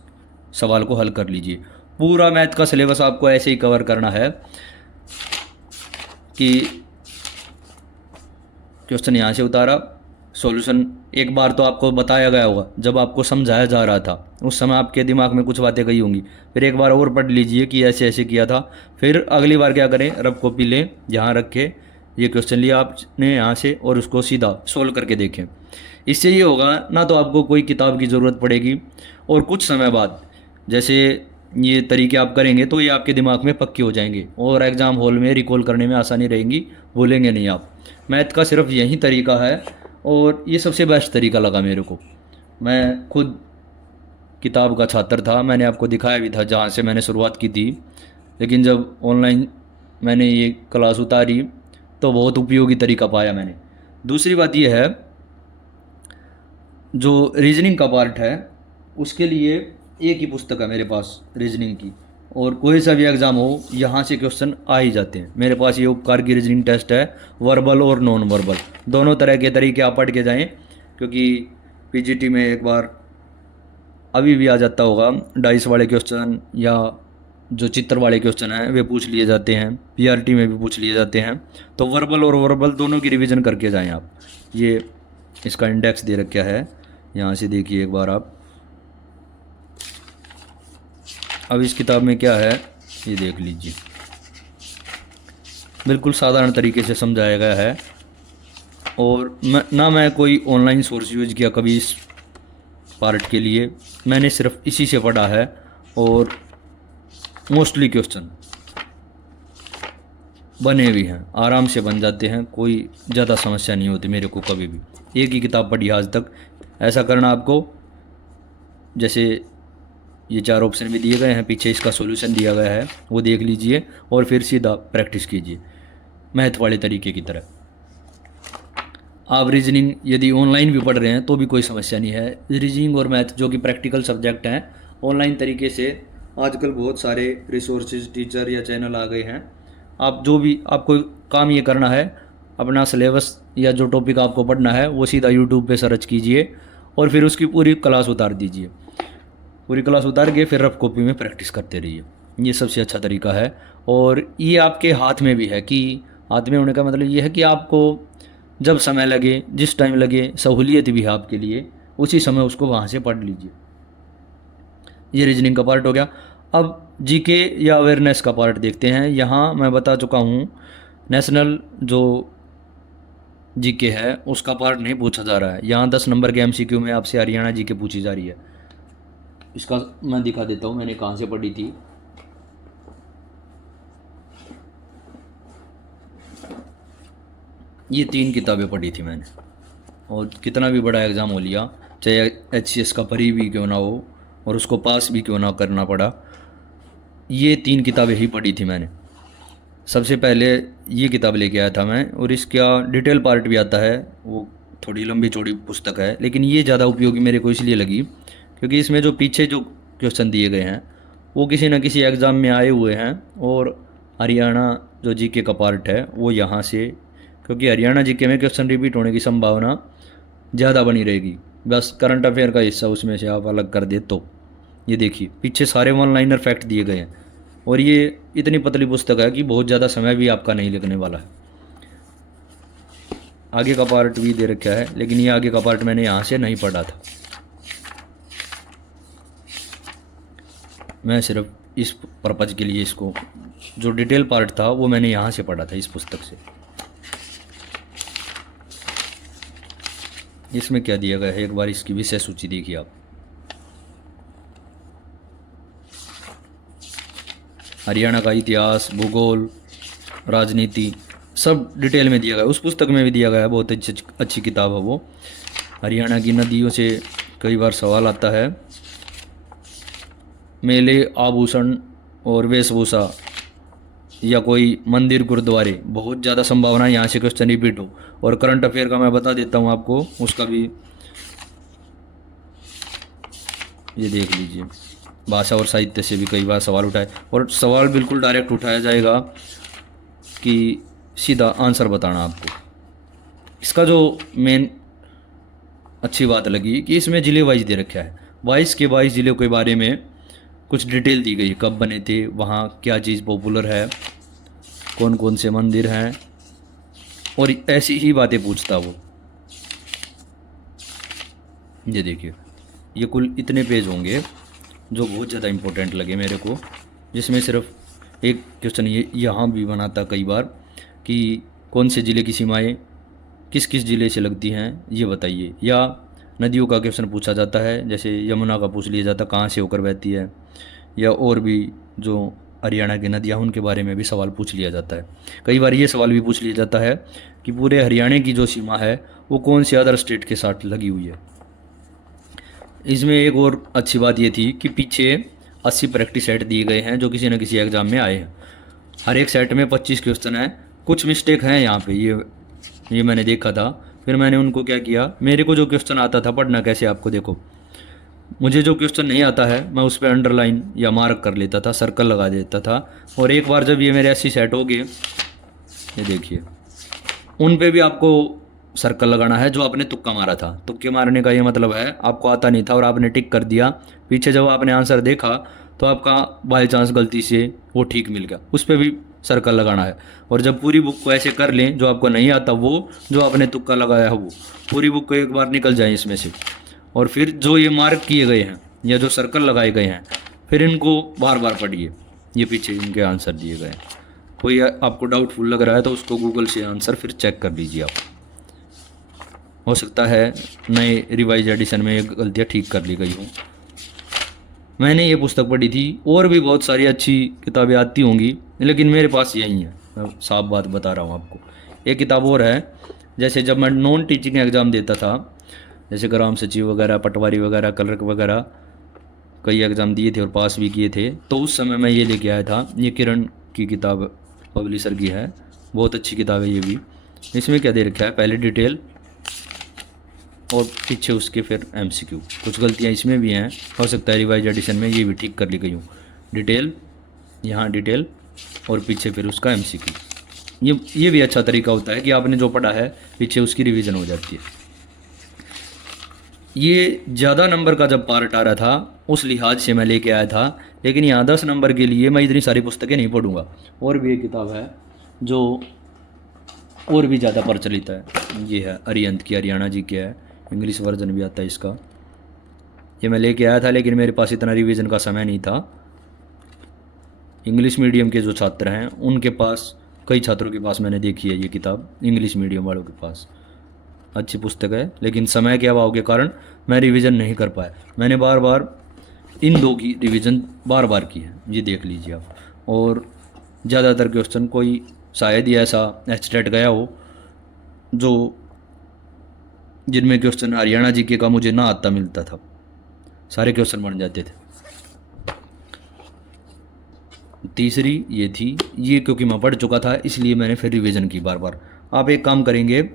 सवाल को हल कर लीजिए। पूरा मैथ का सिलेबस आपको ऐसे ही कवर करना है कि क्वेश्चन यहाँ से उतारा, सॉल्यूशन एक बार तो आपको बताया गया होगा, जब आपको समझाया जा रहा था उस समय आपके दिमाग में कुछ बातें गई होंगी, फिर एक बार और पढ़ लीजिए कि ऐसे ऐसे किया था। फिर अगली बार क्या करें, रफ कॉपी लें, यहाँ रखें, ये क्वेश्चन लिया आपने यहाँ से और उसको सीधा सोल्व करके देखें। इससे ये होगा ना तो आपको कोई किताब की ज़रूरत पड़ेगी, और कुछ समय बाद जैसे ये तरीके आप करेंगे तो ये आपके दिमाग में पक्के हो जाएंगे और एग्ज़ाम हॉल में रिकॉल करने में आसानी रहेगी, भूलेंगे नहीं आप। मैथ का सिर्फ यही तरीका है और ये सबसे बेस्ट तरीका लगा मेरे को। मैं खुद किताब का छात्र था, मैंने आपको दिखाया भी था जहाँ से मैंने शुरुआत की थी, लेकिन जब ऑनलाइन मैंने ये क्लास उतारी तो बहुत उपयोगी तरीका पाया मैंने। दूसरी बात ये है, जो रीजनिंग का पार्ट है उसके लिए एक ही पुस्तक है मेरे पास रीजनिंग की, और कोई सा भी एग्ज़ाम हो यहाँ से क्वेश्चन आ ही जाते हैं। मेरे पास ये उपकार की रीजनिंग टेस्ट है, वर्बल और नॉन वर्बल दोनों तरह के तरीके आप पढ़ के जाएं, क्योंकि पीजीटी में एक बार अभी भी आ जाता होगा, डाइस वाले क्वेश्चन या जो चित्र वाले क्वेश्चन हैं वे पूछ लिए जाते हैं, पीआरटी में भी पूछ लिए जाते हैं। तो वर्बल और वर्बल दोनों की रिवीजन करके जाएं आप। ये इसका इंडेक्स दे रखा है, यहाँ से देखिए एक बार आप। अब इस किताब में क्या है ये देख लीजिए, बिल्कुल साधारण तरीके से समझाया गया है, और मैं कोई ऑनलाइन सोर्स यूज किया कभी इस पार्ट के लिए, मैंने सिर्फ इसी से पढ़ा है। और मोस्टली क्वेश्चन बने भी हैं, आराम से बन जाते हैं, कोई ज़्यादा समस्या नहीं होती मेरे को कभी भी। एक ही किताब पढ़ी आज तक। ऐसा करना आपको, जैसे ये 4 ऑप्शन भी दिए गए हैं, पीछे इसका सॉल्यूशन दिया गया है, वो देख लीजिए और फिर सीधा प्रैक्टिस कीजिए मैथ वाले तरीके की तरह। आप रीजनिंग यदि ऑनलाइन भी पढ़ रहे हैं तो भी कोई समस्या नहीं है। रीजनिंग और मैथ जो कि प्रैक्टिकल सब्जेक्ट हैं, ऑनलाइन तरीके से आजकल बहुत सारे रिसोर्सेज, टीचर या चैनल आ गए हैं। आप जो भी आपको काम ये करना है, अपना सिलेबस या जो टॉपिक आपको पढ़ना है वो सीधा यूट्यूब पे सर्च कीजिए और फिर उसकी पूरी क्लास उतार दीजिए। पूरी क्लास उतार के फिर रफ कॉपी में प्रैक्टिस करते रहिए, ये सबसे अच्छा तरीका है। और ये आपके हाथ में भी है, कि हाथ में होने का मतलब ये है कि आपको जब समय लगे, जिस टाइम लगे, सहूलियत भी है आपके लिए, उसी समय उसको वहाँ से पढ़ लीजिए। ये रीजनिंग का पार्ट हो गया। अब जीके या अवेयरनेस का पार्ट देखते हैं। यहाँ मैं बता चुका हूँ, नेशनल जो जीके है उसका पार्ट नहीं पूछा जा रहा है। यहाँ 10 नंबर के एमसीक्यू में आपसे हरियाणा जीके पूछी जा रही है। इसका मैं दिखा देता हूँ मैंने कहाँ से पढ़ी थी। ये 3 किताबें पढ़ी थी मैंने, और कितना भी बड़ा एग्ज़ाम हो लिया, चाहे एचसीएस का परी भी क्यों ना हो और उसको पास भी क्यों ना करना पड़ा, ये 3 किताबें ही पढ़ी थी मैंने। सबसे पहले ये किताब लेके आया था मैं, और इसका डिटेल पार्ट भी आता है, वो थोड़ी लंबी चौड़ी पुस्तक है, लेकिन ये ज़्यादा उपयोगी मेरे को इसलिए लगी क्योंकि इसमें जो पीछे जो क्वेश्चन दिए गए हैं वो किसी न किसी एग्ज़ाम में आए हुए हैं। और हरियाणा जो जीके का पार्ट है वो यहाँ से, क्योंकि हरियाणा जीके में क्वेश्चन रिपीट होने की संभावना ज़्यादा बनी रहेगी, बस करंट अफेयर का हिस्सा उसमें से आप अलग कर दे तो। ये देखिए पीछे सारे वन लाइनर फैक्ट दिए गए हैं और ये इतनी पतली पुस्तक है कि बहुत ज़्यादा समय भी आपका नहीं लगने वाला है। आगे का पार्ट भी दे रखा है, लेकिन ये आगे का पार्ट मैंने यहाँ से नहीं पढ़ा था। मैं सिर्फ इस पर्पज़ के लिए इसको, जो डिटेल पार्ट था वो मैंने यहाँ से पढ़ा था, इस पुस्तक से। इसमें क्या दिया गया है, एक बार इसकी विषय सूची देखिए आप। हरियाणा का इतिहास, भूगोल, राजनीति सब डिटेल में दिया गया है। उस पुस्तक में भी दिया गया है, बहुत अच्छी किताब है वो। हरियाणा की नदियों से कई बार सवाल आता है। मेले, आभूषण और वेशभूषा या कोई मंदिर, गुरुद्वारे, बहुत ज़्यादा संभावना है यहाँ से क्वेश्चन रिपीट हो। और करंट अफेयर का मैं बता देता हूँ आपको, उसका भी ये देख लीजिए। भाषा और साहित्य से भी कई बार सवाल उठाए, और सवाल बिल्कुल डायरेक्ट उठाया जाएगा कि सीधा आंसर बताना आपको। इसका जो मेन अच्छी बात लगी कि इसमें ज़िले वाइज दे रखा है, 22 के 22 ज़िलों के बारे में कुछ डिटेल दी गई, कब बने थे, वहाँ क्या चीज़ पॉपुलर है, कौन कौन से मंदिर हैं, और ऐसी ही बातें पूछता वो। ये देखिए, ये कुल इतने पेज होंगे जो बहुत ज़्यादा इम्पोर्टेंट लगे मेरे को, जिसमें सिर्फ एक क्वेश्चन ये यहाँ भी बनाता कई बार कि कौन से ज़िले की सीमाएं किस किस ज़िले से लगती हैं ये बताइए। या नदियों का क्वेश्चन पूछा जाता है, जैसे यमुना का पूछ लिया जाता कहाँ से होकर बहती है, या और भी जो हरियाणा की नदियाँ उनके बारे में भी सवाल पूछ लिया जाता है। कई बार ये सवाल भी पूछ लिया जाता है कि पूरे हरियाणा की जो सीमा है वो कौन से अदर स्टेट के साथ लगी हुई है। इसमें एक और अच्छी बात ये थी कि पीछे 80 प्रैक्टिस सेट दिए गए हैं जो किसी न किसी एग्ज़ाम में आए हैं। हर एक सेट में 25 क्वेश्चन हैं। कुछ मिस्टेक हैं यहाँ पे, ये मैंने देखा था। फिर मैंने उनको क्या किया, मेरे को जो क्वेश्चन आता था, पढ़ना कैसे आपको देखो, मुझे जो क्वेश्चन नहीं आता है मैं उस पर अंडरलाइन या मार्क कर लेता था, सर्कल लगा देता था। और एक बार जब ये मेरे 80 सेट हो गए, ये देखिए, उन पे भी आपको सर्कल लगाना है जो आपने तुक्का मारा था। तुक्के मारने का ये मतलब है आपको आता नहीं था और आपने टिक कर दिया, पीछे जब आपने आंसर देखा तो आपका बाई चांस गलती से वो ठीक मिल गया, उस पर भी सर्कल लगाना है। और जब पूरी बुक को ऐसे कर लें, जो आपको नहीं आता वो, जो आपने तुक्का लगाया है वो, पूरी बुक को एक बार निकल जाए इसमें से, और फिर जो ये मार्क किए गए हैं या जो सर्कल लगाए गए हैं, फिर इनको बार बार पढ़िए। ये पीछे इनके आंसर दिए गए हैं। कोई आपको डाउटफुल लग रहा है तो उसको गूगल से आंसर फिर चेक कर लीजिए आप। हो सकता है नए रिवाइज एडिशन में ये गलतियाँ ठीक कर ली गई हों। मैंने ये पुस्तक पढ़ी थी, और भी बहुत सारी अच्छी किताबें आती होंगी, लेकिन मेरे पास यही है, मैं साफ बात बता रहा हूँ आपको। एक किताब और है, जैसे जब मैं नॉन टीचिंग एग्ज़ाम देता था, जैसे ग्राम सचिव वगैरह, पटवारी वगैरह, क्लर्क वगैरह, कई एग्ज़ाम दिए थे और पास भी किए थे, तो उस समय मैं ये लेके आया था। ये किरण की किताब पब्लिशर की है, बहुत अच्छी किताब है ये भी। इसमें क्या दे रखा है, पहले डिटेल और पीछे उसके फिर एमसीक्यू। कुछ गलतियाँ इसमें भी हैं, हो सकता है रिवाइज एडिशन में ये भी ठीक कर ली गई हूँ। डिटेल, यहाँ डिटेल और पीछे फिर उसका एमसीक्यू। ये भी अच्छा तरीका होता है कि आपने जो पढ़ा है पीछे उसकी रिवीजन हो जाती है। ये ज़्यादा नंबर का जब पार्ट आ रहा था उस लिहाज से मैं लेके आया था, लेकिन यहाँ 10 नंबर के लिए मैं इतनी सारी पुस्तकें नहीं पढ़ूंगा। और भी एक किताब है जो और भी ज़्यादा प्रचलित है, ये है अरिहंत की, हरियाणा जी की है, इंग्लिश वर्जन भी आता है इसका। ये मैं लेके आया था, लेकिन मेरे पास इतना रिवीजन का समय नहीं था। इंग्लिश मीडियम के जो छात्र हैं उनके पास, कई छात्रों के पास मैंने देखी है ये किताब, इंग्लिश मीडियम वालों के पास अच्छी पुस्तक है, लेकिन समय के अभाव के कारण मैं रिवीजन नहीं कर पाया। मैंने बार बार इन दो की रिवीजन बार बार की है, ये देख लीजिए आप। और ज़्यादातर क्वेश्चन, कोई शायद ही ऐसा एचटेट गया हो जो जिनमें क्वेश्चन हरियाणा जीके का मुझे ना आता मिलता था, सारे क्वेश्चन बन जाते थे। तीसरी ये थी, ये क्योंकि मैं पढ़ चुका था इसलिए मैंने फिर रिवीजन की बार बार। आप एक काम करेंगे,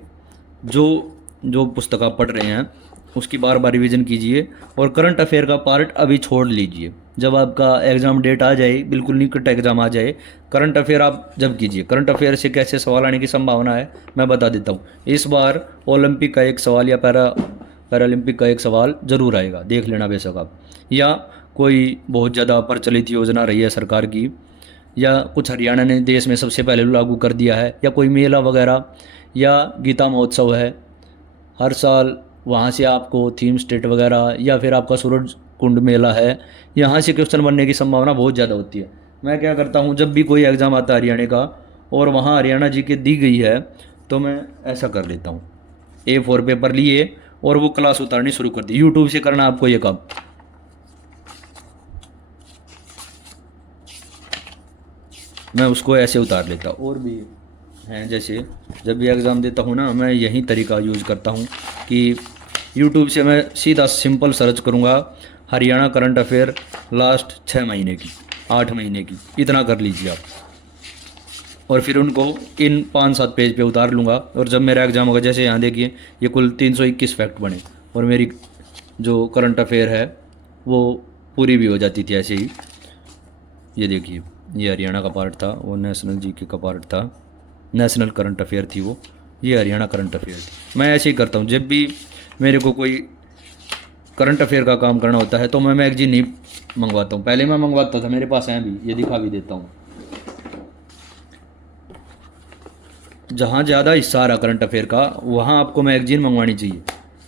जो पुस्तक आप पढ़ रहे हैं उसकी बार बार रिवीजन कीजिए, और करंट अफेयर का पार्ट अभी छोड़ लीजिए। जब आपका एग्ज़ाम डेट आ जाए, बिल्कुल निकट एग्ज़ाम आ जाए, करंट अफेयर आप जब कीजिए। करंट अफेयर से कैसे सवाल आने की संभावना है मैं बता देता हूँ। इस बार ओलंपिक का एक सवाल या पैरालंपिक का एक सवाल ज़रूर आएगा, देख लेना बेशक आप। या कोई बहुत ज़्यादा प्रचलित योजना रही है सरकार की, या कुछ हरियाणा ने देश में सबसे पहले लागू कर दिया है, या कोई मेला वगैरह, या गीता महोत्सव है हर साल, वहाँ से आपको थीम स्टेट वगैरह, या फिर आपका सूरज कुंड मेला है, यहाँ से क्वेश्चन बनने की संभावना बहुत ज़्यादा होती है। मैं क्या करता हूँ, जब भी कोई एग्ज़ाम आता है हरियाणा का और वहाँ हरियाणा जी के दी गई है, तो मैं ऐसा कर लेता हूँ, A4 पेपर लिए और वो क्लास उतारनी शुरू कर दी। यूट्यूब से करना आपको ये काम, मैं उसको ऐसे उतार लेता। और भी हैं, जैसे जब भी एग्ज़ाम देता हूँ ना, मैं यही तरीका यूज़ करता हूँ कि यूट्यूब से मैं सीधा सिंपल सर्च करूँगा हरियाणा करंट अफेयर लास्ट 6 महीने की, 8 महीने की, इतना कर लीजिए आप, और फिर उनको इन 5-7 पेज पे उतार लूँगा। और जब मेरा एग्ज़ाम होगा, जैसे यहाँ देखिए ये कुल 321 फैक्ट बने, और मेरी जो करंट अफेयर है वो पूरी भी हो जाती थी ऐसे ही। ये देखिए, ये हरियाणा का पार्ट था, वो नेशनल जीके का पार्ट था, नेशनल करंट अफेयर थी वो, ये हरियाणा करंट अफेयर थी। मैं ऐसे ही करता हूँ, जब भी मेरे को कोई करंट अफेयर का काम करना होता है तो मैं मैगजीन नहीं मंगवाता हूँ। पहले मैं मंगवाता था, मेरे पास हैं भी, ये दिखा भी देता हूँ। जहाँ ज़्यादा हिस्सा आ रहा करंट अफेयर का, वहाँ आपको मैगजीन मंगवानी चाहिए।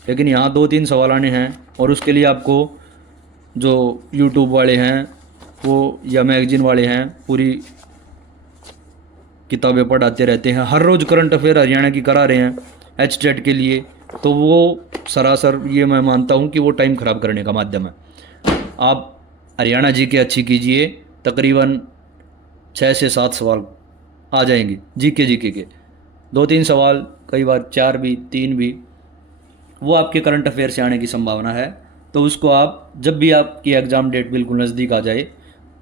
लेकिन यहाँ 2-3 सवाल आने हैं, और उसके लिए आपको जो यूट्यूब वाले हैं वो, या मैगजीन वाले हैं, पूरी किताबें पढ़ाते रहते हैं। हर रोज़ करंट अफेयर हरियाणा की करा रहे हैं HTET के लिए, तो वो सरासर, ये मैं मानता हूँ कि वो टाइम ख़राब करने का माध्यम है। आप हरियाणा जी के अच्छी कीजिए, तकरीबन 6 से 7 सवाल आ जाएंगे जीके के, 2-3 सवाल, कई बार 4 भी, 3 भी, वो आपके करंट अफेयर से आने की संभावना है। तो उसको आप जब भी आपकी एग्ज़ाम डेट बिल्कुल नज़दीक आ जाए,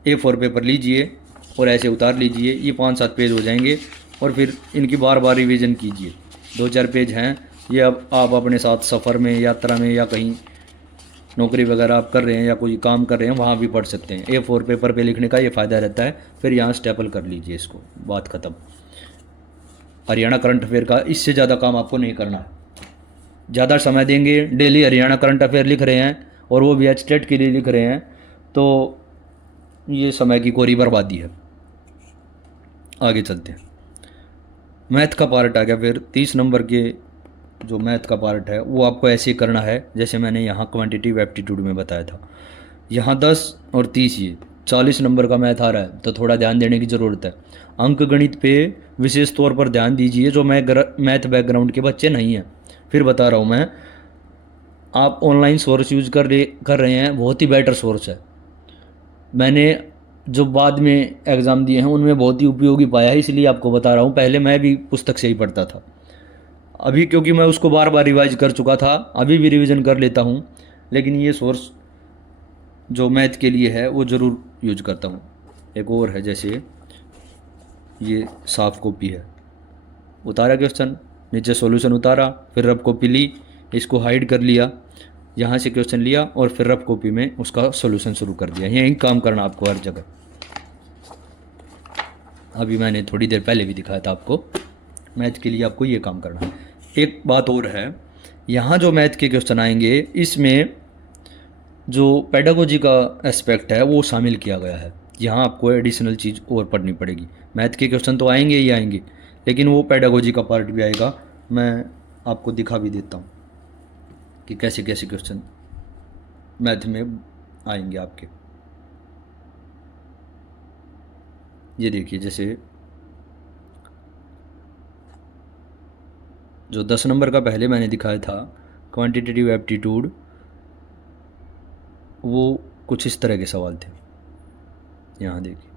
A4 पेपर लीजिए और ऐसे उतार लीजिए, ये 5-7 पेज हो जाएंगे, और फिर इनकी बार बार रिवीजन कीजिए। 2-4 पेज हैं, ये अब आप अपने साथ सफ़र में, यात्रा में, या कहीं नौकरी वगैरह आप कर रहे हैं या कोई काम कर रहे हैं, वहाँ भी पढ़ सकते हैं। A4 पेपर पे लिखने का ये फ़ायदा रहता है। फिर यहाँ स्टेपल कर लीजिए इसको, बात ख़त्म। हरियाणा करंट अफेयर का इससे ज़्यादा काम आपको नहीं करना है। ज़्यादा समय देंगे, डेली हरियाणा करंट अफेयर लिख रहे हैं, और वो भी HTET के लिए लिख रहे हैं, तो ये समय की कोरी बर्बादी है। आगे चलते हैं, मैथ का पार्ट आ गया। फिर 30 नंबर के जो मैथ का पार्ट है वो आपको ऐसे ही करना है जैसे मैंने यहाँ क्वांटिटेटिव एप्टीट्यूड में बताया था। यहाँ 10 और 30, ये 40 नंबर का मैथ आ रहा है, तो थोड़ा ध्यान देने की ज़रूरत है। अंक गणित पे विशेष तौर पर ध्यान दीजिए, जो मैथ बैकग्राउंड के बच्चे नहीं हैं। फिर बता रहा हूँ मैं, आप ऑनलाइन सोर्स यूज कर रहे हैं, बहुत ही बेटर सोर्स है। मैंने जो बाद में एग्ज़ाम दिए हैं उनमें बहुत ही उपयोगी पाया है, इसलिए आपको बता रहा हूँ। पहले मैं भी पुस्तक से ही पढ़ता था, अभी क्योंकि मैं उसको बार बार रिवाइज कर चुका था, अभी भी रिवीजन कर लेता हूँ, लेकिन ये सोर्स जो मैथ के लिए है वो ज़रूर यूज करता हूँ। एक और है, जैसे ये साफ कॉपी है, उतारा क्वेश्चन, नीचे सॉल्यूशन उतारा, फिर रफ कॉपी ली, इसको हाइड कर लिया, यहाँ से क्वेश्चन लिया और फिर रफ कॉपी में उसका सॉल्यूशन शुरू कर दिया। यही काम करना आपको हर जगह। अभी मैंने थोड़ी देर पहले भी दिखाया था आपको, मैथ के लिए आपको ये काम करना है। एक बात और है, यहाँ जो मैथ के क्वेश्चन आएंगे, इसमें जो पेडागोजी का एस्पेक्ट है वो शामिल किया गया है। यहाँ आपको एडिशनल चीज़ और पढ़नी पड़ेगी। मैथ के क्वेश्चन तो आएंगे ही आएंगे, लेकिन वो पेडागोजी का पार्ट भी आएगा। मैं आपको दिखा भी देता हूँ कि कैसे कैसे क्वेश्चन मैथ में आएंगे आपके। ये देखिए, जैसे जो 10 नंबर का पहले मैंने दिखाया था क्वांटिटेटिव एप्टीट्यूड, वो कुछ इस तरह के सवाल थे। यहाँ देखिए,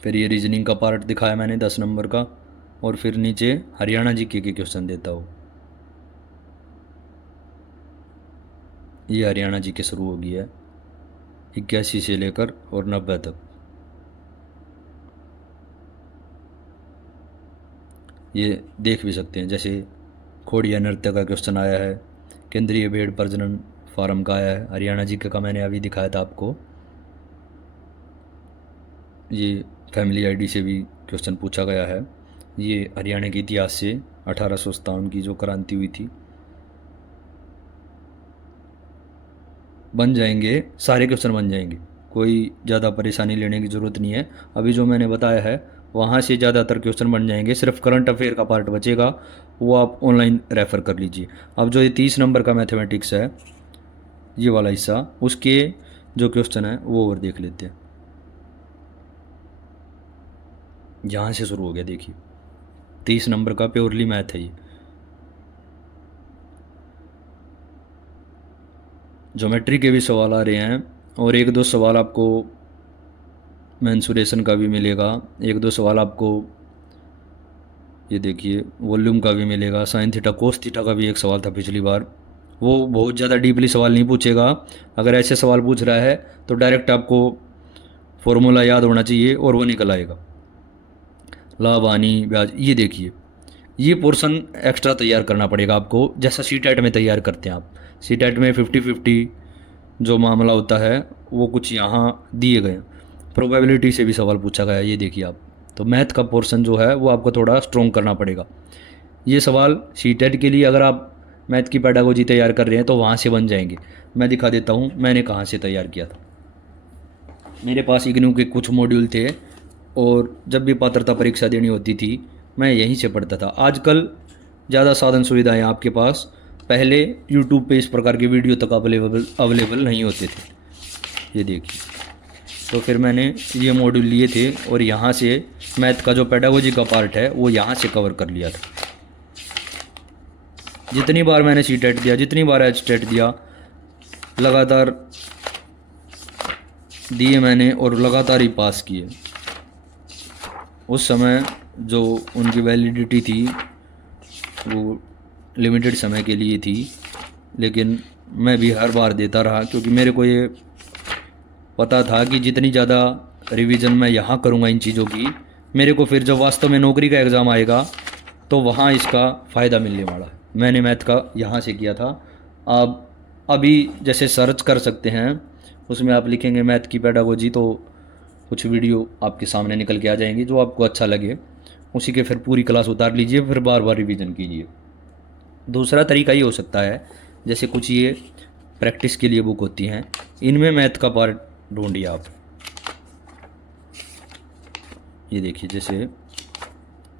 फिर ये रीजनिंग का पार्ट दिखाया मैंने 10 नंबर का, और फिर नीचे हरियाणा जीके के क्वेश्चन देता हूँ। ये हरियाणा जीके शुरू हो गया है 81 से लेकर और 90 तक। ये देख भी सकते हैं, जैसे खोड़िया नृत्य का क्वेश्चन आया है, केंद्रीय भेड़ प्रजनन फार्म का आया है, हरियाणा जीके का मैंने अभी दिखाया था आपको। ये फैमिली आईडी से भी क्वेश्चन पूछा गया है। ये हरियाणा के इतिहास से 1857 की जो क्रांति हुई थी। बन जाएंगे, सारे क्वेश्चन बन जाएंगे, कोई ज़्यादा परेशानी लेने की ज़रूरत नहीं है। अभी जो मैंने बताया है वहाँ से ज़्यादातर क्वेश्चन बन जाएंगे, सिर्फ करंट अफेयर का पार्ट बचेगा, वो आप ऑनलाइन रेफ़र कर लीजिए। अब जो ये 30 नंबर का मैथमेटिक्स है, ये वाला हिस्सा, उसके जो क्वेश्चन है वो और देख लेते हैं। यहाँ से शुरू हो गया, देखिए 30 नंबर का प्योरली मैथ है ये। ज्योमेट्री के भी सवाल आ रहे हैं और एक दो सवाल आपको मेंसुरेशन का भी मिलेगा, एक दो सवाल आपको ये देखिए वॉल्यूम का भी मिलेगा, साइन थीटा कोस थीटा का भी एक सवाल था पिछली बार। वो बहुत ज़्यादा डीपली सवाल नहीं पूछेगा, अगर ऐसे सवाल पूछ रहा है तो डायरेक्ट आपको फॉर्मूला याद होना चाहिए और वो निकल आएगा। लाभ हानि ब्याज, ये देखिए ये पोर्शन एक्स्ट्रा तैयार करना पड़ेगा आपको, जैसा सीटेट में तैयार करते हैं आप। सीटेट में 50-50 जो मामला होता है वो कुछ यहाँ दिए गए, प्रोबेबिलिटी से भी सवाल पूछा गया है, ये देखिए आप। तो मैथ का पोर्शन जो है वो आपको थोड़ा स्ट्रॉन्ग करना पड़ेगा। ये सवाल सीटेट के लिए अगर आप मैथ की पेडागोजी तैयार कर रहे हैं तो वहाँ से बन जाएंगे। मैं दिखा देता हूँ मैंने कहाँ से तैयार किया था। मेरे पास इग्नू के कुछ मॉड्यूल थे और जब भी पात्रता परीक्षा देनी होती थी मैं यहीं से पढ़ता था। आजकल ज़्यादा साधन सुविधाएं आपके पास, पहले यूट्यूब पे इस प्रकार के वीडियो तक अवेलेबल नहीं होते थे, ये देखिए। तो फिर मैंने ये मॉड्यूल लिए थे और यहाँ से मैथ का जो पेडागोजी का पार्ट है वो यहाँ से कवर कर लिया था। जितनी बार मैंने सीटेट दिया, जितनी बार एचटेट दिया, लगातार दिए मैंने और लगातार ही पास किए। उस समय जो उनकी वैलिडिटी थी वो लिमिटेड समय के लिए थी, लेकिन मैं भी हर बार देता रहा क्योंकि मेरे को ये पता था कि जितनी ज़्यादा रिवीजन मैं यहाँ करूँगा इन चीज़ों की, मेरे को फिर जब वास्तव में नौकरी का एग्ज़ाम आएगा तो वहाँ इसका फ़ायदा मिलने वाला है। मैंने मैथ का यहाँ से किया था। आप अभी जैसे सर्च कर सकते हैं, उसमें आप लिखेंगे मैथ की पेडागोजी तो कुछ वीडियो आपके सामने निकल के आ जाएंगी, जो आपको अच्छा लगे उसी के फिर पूरी क्लास उतार लीजिए, फिर बार बार रिवीजन कीजिए। दूसरा तरीका ये हो सकता है, जैसे कुछ ये प्रैक्टिस के लिए बुक होती हैं, इनमें मैथ का पार्ट ढूंढिए आप। ये देखिए जैसे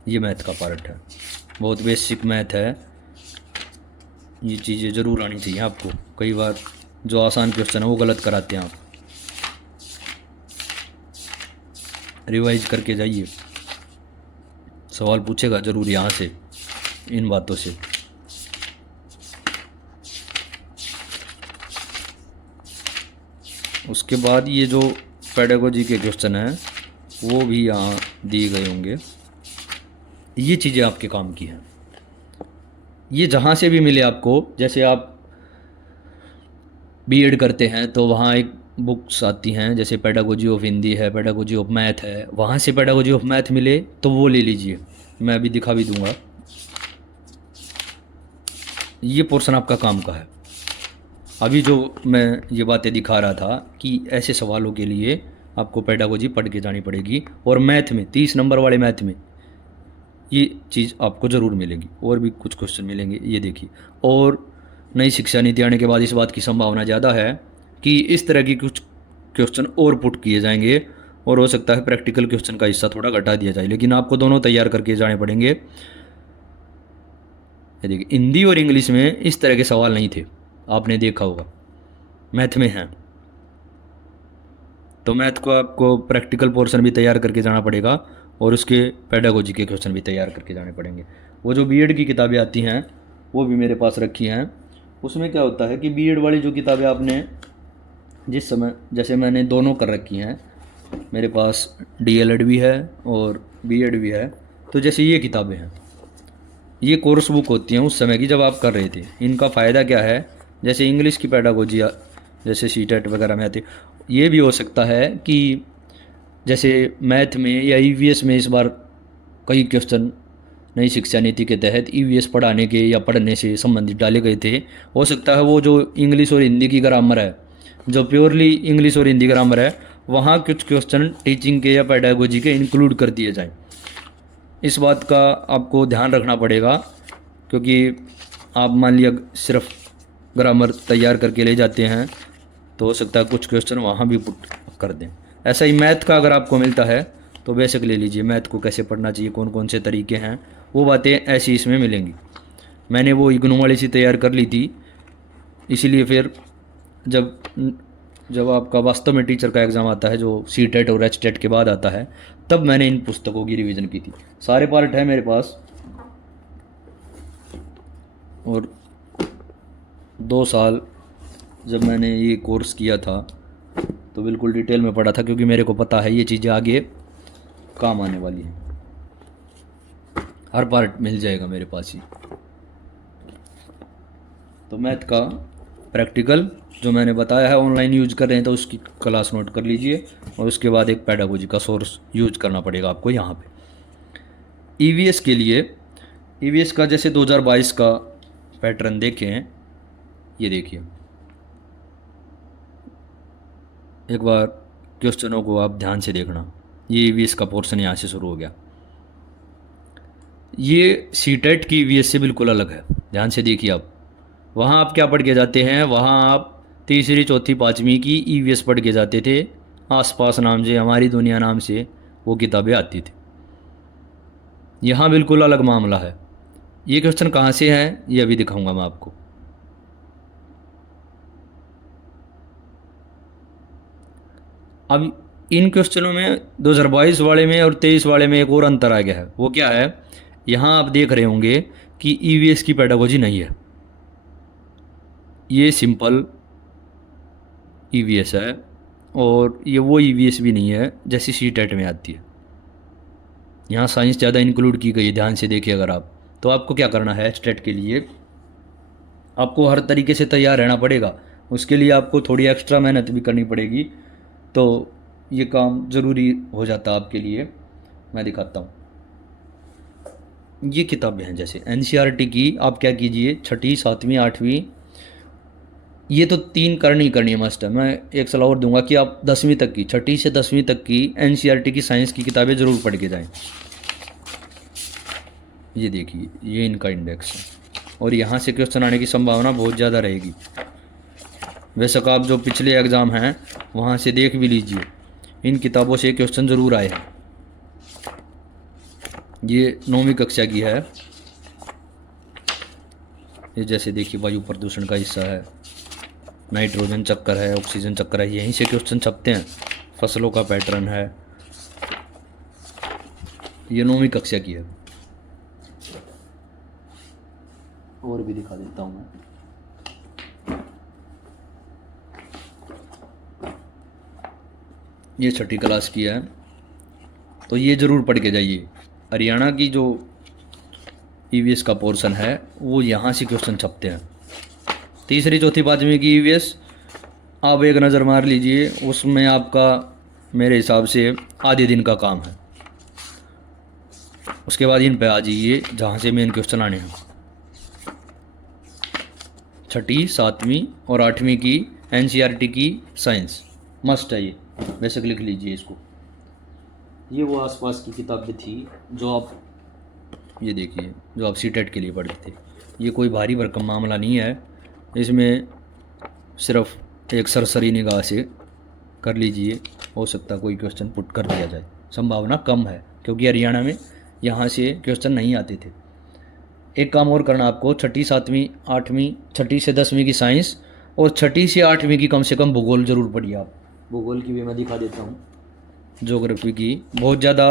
ये मैथ का पार्ट है, बहुत बेसिक मैथ है, ये चीज़ें ज़रूर आनी चाहिए आपको। कई बार जो आसान क्वेश्चन है वो गलत कराते हैं आप, रिवाइज करके जाइए, सवाल पूछेगा ज़रूर यहाँ से इन बातों से। उसके बाद ये जो पेडागोजी के क्वेश्चन हैं वो भी यहाँ दिए गए होंगे, ये चीज़ें आपके काम की हैं। ये जहाँ से भी मिले आपको, जैसे आप बीएड करते हैं तो वहाँ एक बुक्स आती हैं, जैसे पेडागोजी ऑफ हिंदी है, पेडागोजी ऑफ मैथ है, वहाँ से पेडागोजी ऑफ मैथ मिले तो वो ले लीजिए, मैं अभी दिखा भी दूंगा। ये पोर्शन आपका काम का है। अभी जो मैं ये बातें दिखा रहा था कि ऐसे सवालों के लिए आपको पेडागोजी पढ़ के जानी पड़ेगी, और मैथ में 30 नंबर वाले मैथ में ये चीज़ आपको ज़रूर मिलेगी, और भी कुछ क्वेश्चन मिलेंगे, ये देखिए। और नई शिक्षा नीति आने के बाद इस बात की संभावना ज़्यादा है कि इस तरह की कुछ क्वेश्चन और पुट किए जाएंगे, और हो सकता है प्रैक्टिकल क्वेश्चन का हिस्सा थोड़ा घटा दिया जाए, लेकिन आपको दोनों तैयार करके जाने पड़ेंगे। ये देखिए हिंदी और इंग्लिश में इस तरह के सवाल नहीं थे, आपने देखा होगा, मैथ में हैं। तो मैथ को आपको प्रैक्टिकल पोर्शन भी तैयार करके जाना पड़ेगा और उसके पेडागोजी के क्वेश्चन भी तैयार करके जाने पड़ेंगे। वो जो बीएड की किताबें आती हैं वो भी मेरे पास रखी हैं। उसमें क्या होता है कि बीएड वाली जो किताबें आपने जिस समय, जैसे मैंने दोनों कर रखी हैं, मेरे पास डीएलएड भी है और बीएड भी है, तो जैसे ये किताबें हैं, ये कोर्स बुक होती हैं उस समय की जब आप कर रहे थे। इनका फ़ायदा क्या है, जैसे इंग्लिश की पेडागोजी जैसे सीटेट वगैरह में आती, ये भी हो सकता है कि जैसे मैथ में या ईवीएस में इस बार कई क्वेश्चन नई शिक्षा नीति के तहत ईवीएस पढ़ाने के या पढ़ने से संबंधित डाले गए थे। हो सकता है वो जो इंग्लिश और हिंदी की ग्रामर है, जो प्योरली इंग्लिश और हिंदी ग्रामर है, वहाँ कुछ क्वेश्चन टीचिंग के या पेडागोजी के इंक्लूड कर दिए जाएं। इस बात का आपको ध्यान रखना पड़ेगा, क्योंकि आप मान लिया सिर्फ ग्रामर तैयार करके ले जाते हैं तो हो सकता है कुछ क्वेश्चन वहाँ भी पुट कर दें। ऐसा ही मैथ का अगर आपको मिलता है तो बेसिक ले लीजिए, मैथ को कैसे पढ़ना चाहिए, कौन कौन से तरीके हैं, वो बातें ऐसी इसमें मिलेंगी। मैंने वो इग्नू वाली सी तैयार कर ली थी, इसीलिए फिर जब जब आपका वास्तव में टीचर का एग्ज़ाम आता है, जो सी टेट और एच टेट के बाद आता है, तब मैंने इन पुस्तकों की रिवीजन की थी। सारे पार्ट है मेरे पास, और 2 साल जब मैंने ये कोर्स किया था तो बिल्कुल डिटेल में पढ़ा था, क्योंकि मेरे को पता है ये चीज़ें आगे काम आने वाली हैं। हर पार्ट मिल जाएगा मेरे पास ही। तो मैथ का प्रैक्टिकल जो मैंने बताया है ऑनलाइन यूज कर रहे हैं तो उसकी क्लास नोट कर लीजिए, और उसके बाद एक पेडागोजी का सोर्स यूज करना पड़ेगा आपको यहाँ पे। ईवीएस के लिए, ईवीएस का जैसे 2022 का पैटर्न देखें, ये देखिए, एक बार क्वेश्चनों को आप ध्यान से देखना। ये ईवीएस का पोर्शन यहाँ से शुरू हो गया। ये सीटेट की ईवीएस से बिल्कुल अलग है, ध्यान से देखिए आप। वहाँ आप क्या पढ़ के जाते हैं, वहाँ आप तीसरी चौथी पाँचवीं की ईवीएस पढ़ के जाते थे। आसपास नाम से, हमारी दुनिया नाम से वो किताबें आती थी। यहाँ बिल्कुल अलग मामला है। ये क्वेश्चन कहाँ से है ये अभी दिखाऊंगा मैं आपको। अब इन क्वेश्चनों में 2022 वाले में और 23 वाले में एक और अंतर आ गया है। वो क्या है, यहाँ आप देख रहे होंगे कि ईवीएस की पेडागोजी नहीं है, ये सिंपल ईवीएस है, और ये वो ईवीएस भी नहीं है जैसी सी टेट में आती है। यहाँ साइंस ज़्यादा इंक्लूड की गई है, ध्यान से देखिए अगर आप। तो आपको क्या करना है, टेट के लिए आपको हर तरीके से तैयार रहना पड़ेगा। उसके लिए आपको थोड़ी एक्स्ट्रा मेहनत भी करनी पड़ेगी, तो ये काम ज़रूरी हो जाता है आपके लिए। मैं दिखाता हूँ, ये किताबें हैं जैसे एनसीईआरटी की, आप क्या कीजिए, छठी, सातवीं, आठवीं, ये तो 3 करनी है मस्ट है। मैं एक सलाह और दूंगा कि आप 10वीं तक की, छठी से 10वीं तक की एनसीईआरटी की साइंस की किताबें ज़रूर पढ़ के जाएं। ये देखिए, ये इनका इंडेक्स है, और यहाँ से क्वेश्चन आने की संभावना बहुत ज़्यादा रहेगी। वैसे आप जो पिछले एग्ज़ाम हैं वहाँ से देख भी लीजिए, इन किताबों से क्वेश्चन ज़रूर आए हैं। ये 9वीं कक्षा की है। ये जैसे देखिए, वायु प्रदूषण का हिस्सा है, नाइट्रोजन चक्कर है, ऑक्सीजन चक्कर है, यहीं से क्वेश्चन छपते हैं। फसलों का पैटर्न है, ये 9वीं कक्षा की है। और भी दिखा देता हूँ मैं, ये छठी क्लास की है, तो ये ज़रूर पढ़ के जाइए। हरियाणा की जो ईवीएस का पोर्शन है वो यहाँ से क्वेश्चन छपते हैं। तीसरी चौथी पाँचवीं की ईवीएस आप एक नज़र मार लीजिए, उसमें आपका मेरे हिसाब से आधे दिन का काम है। उसके बाद इन पे आ जाइए जहाँ से मेन क्वेश्चन आने हैं। छठी, सातवीं और आठवीं की एनसीईआरटी की साइंस मस्ट है, ये बेसिक लिख लीजिए इसको। ये वो आसपास की किताबें थी जो आप, ये देखिए, जो आप सीटेट के लिए पढ़ते थे। ये कोई भारी भरकम मामला नहीं है, इसमें सिर्फ एक सरसरी निगाह से कर लीजिए, हो सकता कोई क्वेश्चन पुट कर दिया जाए। संभावना कम है क्योंकि हरियाणा में यहाँ से क्वेश्चन नहीं आते थे। एक काम और करना आपको, छठी, सातवीं, आठवीं, छठी से 10वीं की साइंस और छठी से 8वीं की कम से कम भूगोल ज़रूर पढ़िए आप। भूगोल की भी मैं दिखा देता हूँ, ज्योग्राफी की बहुत ज़्यादा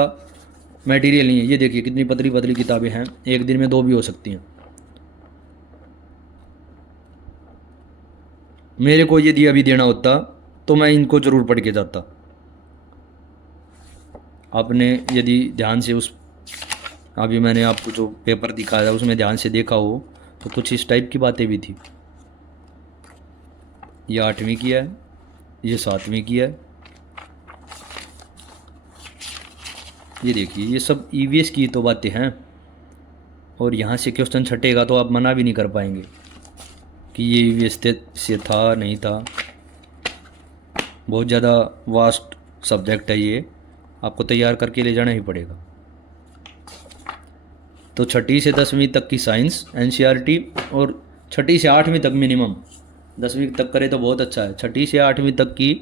मटेरियल नहीं है। ये देखिए कितनी पतली पतली किताबें हैं, एक दिन में 2 भी हो सकती हैं। मेरे को यदि अभी देना होता तो मैं इनको ज़रूर पढ़ के जाता। आपने यदि ध्यान से उस, अभी मैंने आपको जो पेपर दिखाया उसमें ध्यान से देखा हो तो कुछ इस टाइप की बातें भी थी। ये 8वीं की है, ये 7वीं की है। ये देखिए, ये सब ईवीएस की तो बातें हैं, और यहाँ से क्वेश्चन छटेगा तो आप मना भी नहीं कर पाएंगे कि ये ईवीएस से था नहीं था। बहुत ज़्यादा वास्ट सब्जेक्ट है ये, आपको तैयार करके ले जाना ही पड़ेगा। तो छठी से 10वीं तक की साइंस एनसीईआरटी और छठी से 8वीं तक मिनिमम 10वीं तक करें तो बहुत अच्छा है, 6ठी से 8वीं तक की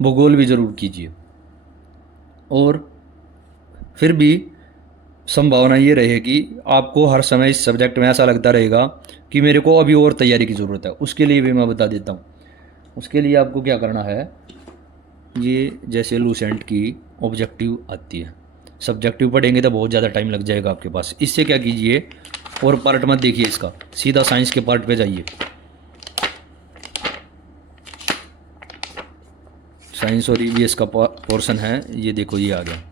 भूगोल भी ज़रूर कीजिए। और फिर भी संभावना ये रहेगी आपको हर समय इस सब्जेक्ट में ऐसा लगता रहेगा कि मेरे को अभी और तैयारी की ज़रूरत है। उसके लिए भी मैं बता देता हूँ। उसके लिए आपको क्या करना है, ये जैसे लूसेंट की ऑब्जेक्टिव आती है, सब्जेक्टिव पढ़ेंगे तो बहुत ज़्यादा टाइम लग जाएगा आपके पास। इससे क्या कीजिए, और पार्ट मत देखिए इसका, सीधा साइंस के पार्ट पे जाइए। साइंस और ईवीएस का पोर्शन है, ये देखो ये आ गया।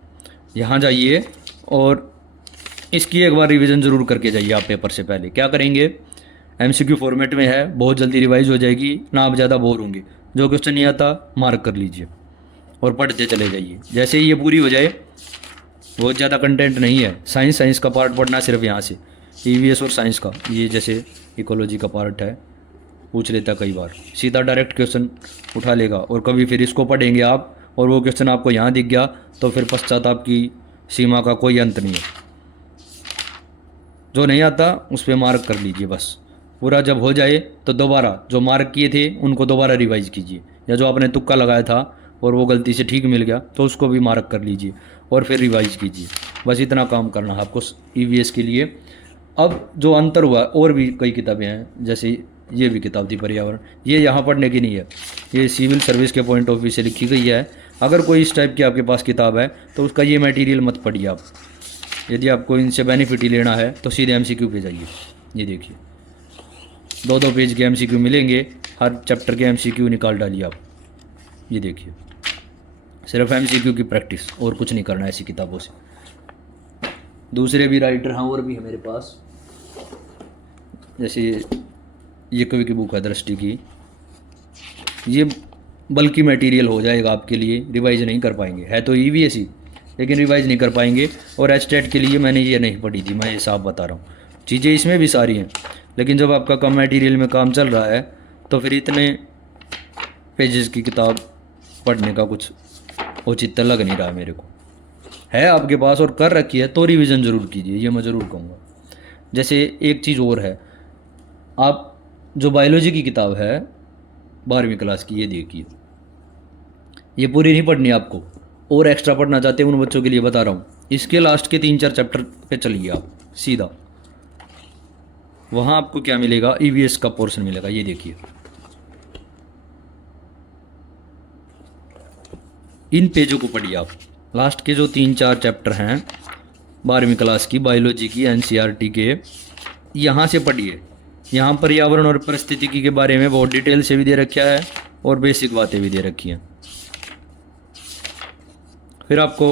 यहाँ जाइए और इसकी एक बार रिवीजन ज़रूर करके जाइए आप पेपर से पहले। क्या करेंगे, एमसीक्यू फॉर्मेट में है, बहुत जल्दी रिवाइज हो जाएगी ना, आप ज़्यादा बोर होंगे। जो क्वेश्चन नहीं आता मार्क कर लीजिए और पढ़ते चले जाइए। जैसे ही ये पूरी हो जाए, बहुत ज़्यादा कंटेंट नहीं है, साइंस का पार्ट पढ़ना सिर्फ यहाँ से, ईवीएस और साइंस का। ये जैसे इकोलॉजी का पार्ट है, पूछ लेता कई बार, सीधा डायरेक्ट क्वेश्चन उठा लेगा। और कभी फिर इसको पढ़ेंगे आप और वो क्वेश्चन आपको यहाँ दिख गया तो फिर पश्चाताप की सीमा का कोई अंत नहीं है। जो नहीं आता उस पर मार्क कर लीजिए बस। पूरा जब हो जाए तो दोबारा जो मार्क किए थे उनको दोबारा रिवाइज कीजिए, या जो आपने तुक्का लगाया था और वो गलती से ठीक मिल गया तो उसको भी मार्क कर लीजिए और फिर रिवाइज कीजिए। बस इतना काम करना है आपको ईवीएस के लिए। अब जो अंतर हुआ, और भी कई किताबें हैं, जैसे ये भी किताब थी पर्यावरण, ये यहाँ पढ़ने की नहीं है, ये सिविल सर्विस के पॉइंट ऑफ व्यू से लिखी गई है। अगर कोई इस टाइप की आपके पास किताब है तो उसका ये मटेरियल मत पढ़िए आप। यदि आपको इनसे बेनिफिट ही लेना है तो सीधे एमसीक्यू पे जाइए। ये देखिए 2-2 पेज के एमसीक्यू मिलेंगे, हर चैप्टर के एमसीक्यू निकाल डालिए आप। ये देखिए सिर्फ एमसीक्यू की प्रैक्टिस, और कुछ नहीं करना ऐसी किताबों से। दूसरे भी राइटर हैं और भी है मेरे पास, जैसे ये कवि की बुक है दृष्टि की, ये बल्कि मटेरियल हो जाएगा आपके लिए, रिवाइज नहीं कर पाएंगे। है तो ईवीएस ही, लेकिन रिवाइज नहीं कर पाएंगे। और एचटेट के लिए मैंने ये नहीं पढ़ी थी, मैं ये साफ बता रहा हूँ। चीज़ें इसमें भी सारी हैं, लेकिन जब आपका कम मटेरियल में काम चल रहा है तो फिर इतने पेजेस की किताब पढ़ने का कुछ औचित्य लग नहीं रहा मेरे को। है आपके पास और कर रखी है तो रिवीजन ज़रूर कीजिए, ये मैं ज़रूर कहूँगा। जैसे एक चीज़ और है, आप जो बायोलॉजी की किताब है 12वीं क्लास की, ये देखिए, ये पूरी नहीं पढ़नी आपको, और एक्स्ट्रा पढ़ना चाहते हैं उन बच्चों के लिए बता रहा हूँ। इसके लास्ट के 3-4 चैप्टर पे चलिए आप सीधा, वहाँ आपको क्या मिलेगा, ईवीएस का पोर्शन मिलेगा। ये देखिए इन पेजों को पढ़िए आप, लास्ट के जो 3-4 चैप्टर हैं 12वीं क्लास की बायोलॉजी की एनसीईआरटी के, यहाँ से पढ़िए। यहाँ पर्यावरण और परिस्थितिकी के बारे में बहुत डिटेल से भी दे रखा है और बेसिक बातें भी दे रखी हैं। फिर आपको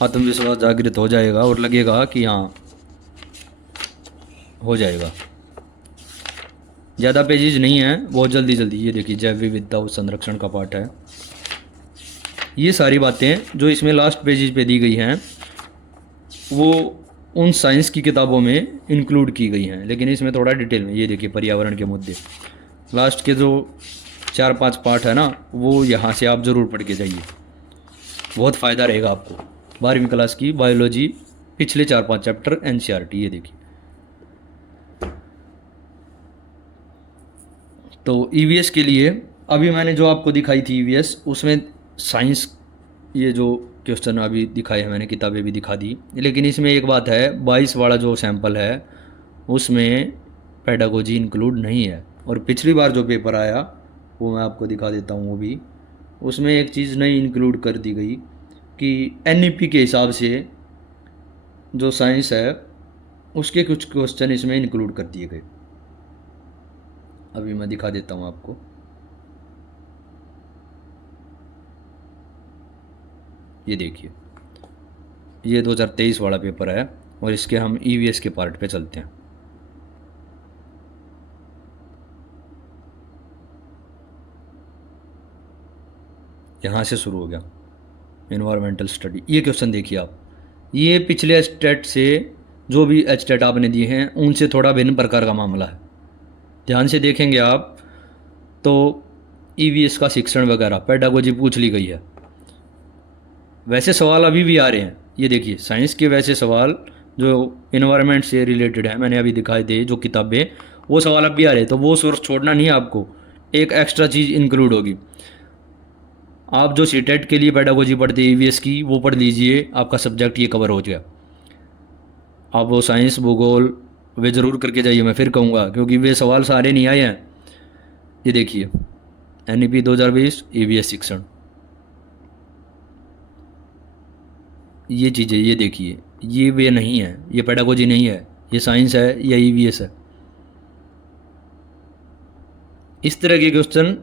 आत्मविश्वास जागृत हो जाएगा और लगेगा कि हाँ हो जाएगा। ज़्यादा पेजेज नहीं हैं, बहुत जल्दी जल्दी। ये देखिए जैव विविधता और संरक्षण का पार्ट है। ये सारी बातें जो इसमें लास्ट पेजेज पे दी गई हैं वो उन साइंस की किताबों में इंक्लूड की गई हैं, लेकिन इसमें थोड़ा डिटेल में। ये देखिए पर्यावरण के मुद्दे, लास्ट के जो 4-5 पार्ट है ना, वो यहाँ से आप ज़रूर पढ़ के जाइए, बहुत फ़ायदा रहेगा आपको। 12वीं क्लास की बायोलॉजी पिछले 4-5 चैप्टर एनसीईआरटी, ये देखिए। तो ईवीएस के लिए अभी मैंने जो आपको दिखाई थी ईवीएस, उसमें साइंस ये जो क्वेश्चन अभी दिखाए हैं मैंने, किताबें भी दिखा दी, लेकिन इसमें एक बात है, 22 वाला जो सैंपल है उसमें पेडागोजी इंक्लूड नहीं है। और पिछली बार जो पेपर आया वो मैं आपको दिखा देता हूँ, वो भी उसमें एक चीज़ नई इंक्लूड कर दी गई कि एनईपी के हिसाब से जो साइंस है उसके कुछ क्वेश्चन इसमें इंक्लूड कर दिए गए। अभी मैं दिखा देता हूँ आपको। ये देखिए ये 2023 वाला पेपर है और इसके हम ईवीएस के पार्ट पे चलते हैं। यहाँ से शुरू हो गया इन्वायरमेंटल स्टडी। ये क्वेश्चन देखिए आप, ये पिछले एचटेट से जो भी एचटेट आपने दिए हैं उनसे थोड़ा भिन्न प्रकार का मामला है। ध्यान से देखेंगे आप तो ईवीएस का शिक्षण वगैरह पेडागोजी पूछ ली गई है। वैसे सवाल अभी भी आ रहे हैं। ये देखिए साइंस के वैसे सवाल जो इन्वायरमेंट से रिलेटेड है, मैंने अभी दिखाए थे जो किताबें, वो सवाल अब भी आ रहे, तो वो सोर्स छोड़ना नहीं है आपको, एक एक्स्ट्रा चीज़ इंक्लूड होगी। आप जो सीटेट के लिए पेडागोजी पढ़ते हैं ईवीएस की, वो पढ़ लीजिए, आपका सब्जेक्ट ये कवर हो गया। आप वो साइंस भूगोल वे ज़रूर करके जाइए, मैं फिर कहूँगा, क्योंकि वे सवाल सारे नहीं आए हैं। ये देखिए NEP 2020 ईवीएस शिक्षण, ये चीज़ें ये देखिए, ये वे नहीं है, ये पेडागोजी नहीं है, ये साइंस है या ईवीएस है। इस तरह के क्वेश्चन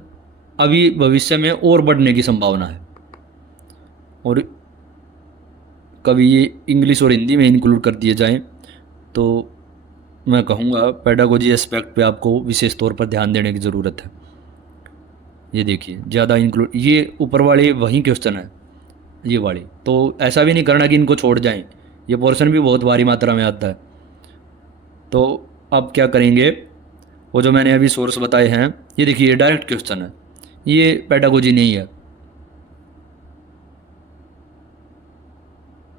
अभी भविष्य में और बढ़ने की संभावना है, और कभी ये इंग्लिश और हिंदी में इंक्लूड कर दिए जाएं तो मैं कहूँगा पेडागोजी एस्पेक्ट पे आपको विशेष तौर पर ध्यान देने की ज़रूरत है। ये देखिए ज़्यादा इंक्लूड, ये ऊपर वाले वही क्वेश्चन है, ये वाली, तो ऐसा भी नहीं करना कि इनको छोड़ जाएं, ये पोर्शन भी बहुत भारी मात्रा में आता है। तो अब क्या करेंगे, वो जो मैंने अभी सोर्स बताए हैं, ये देखिए डायरेक्ट क्वेश्चन है, ये पेडागोजी नहीं है,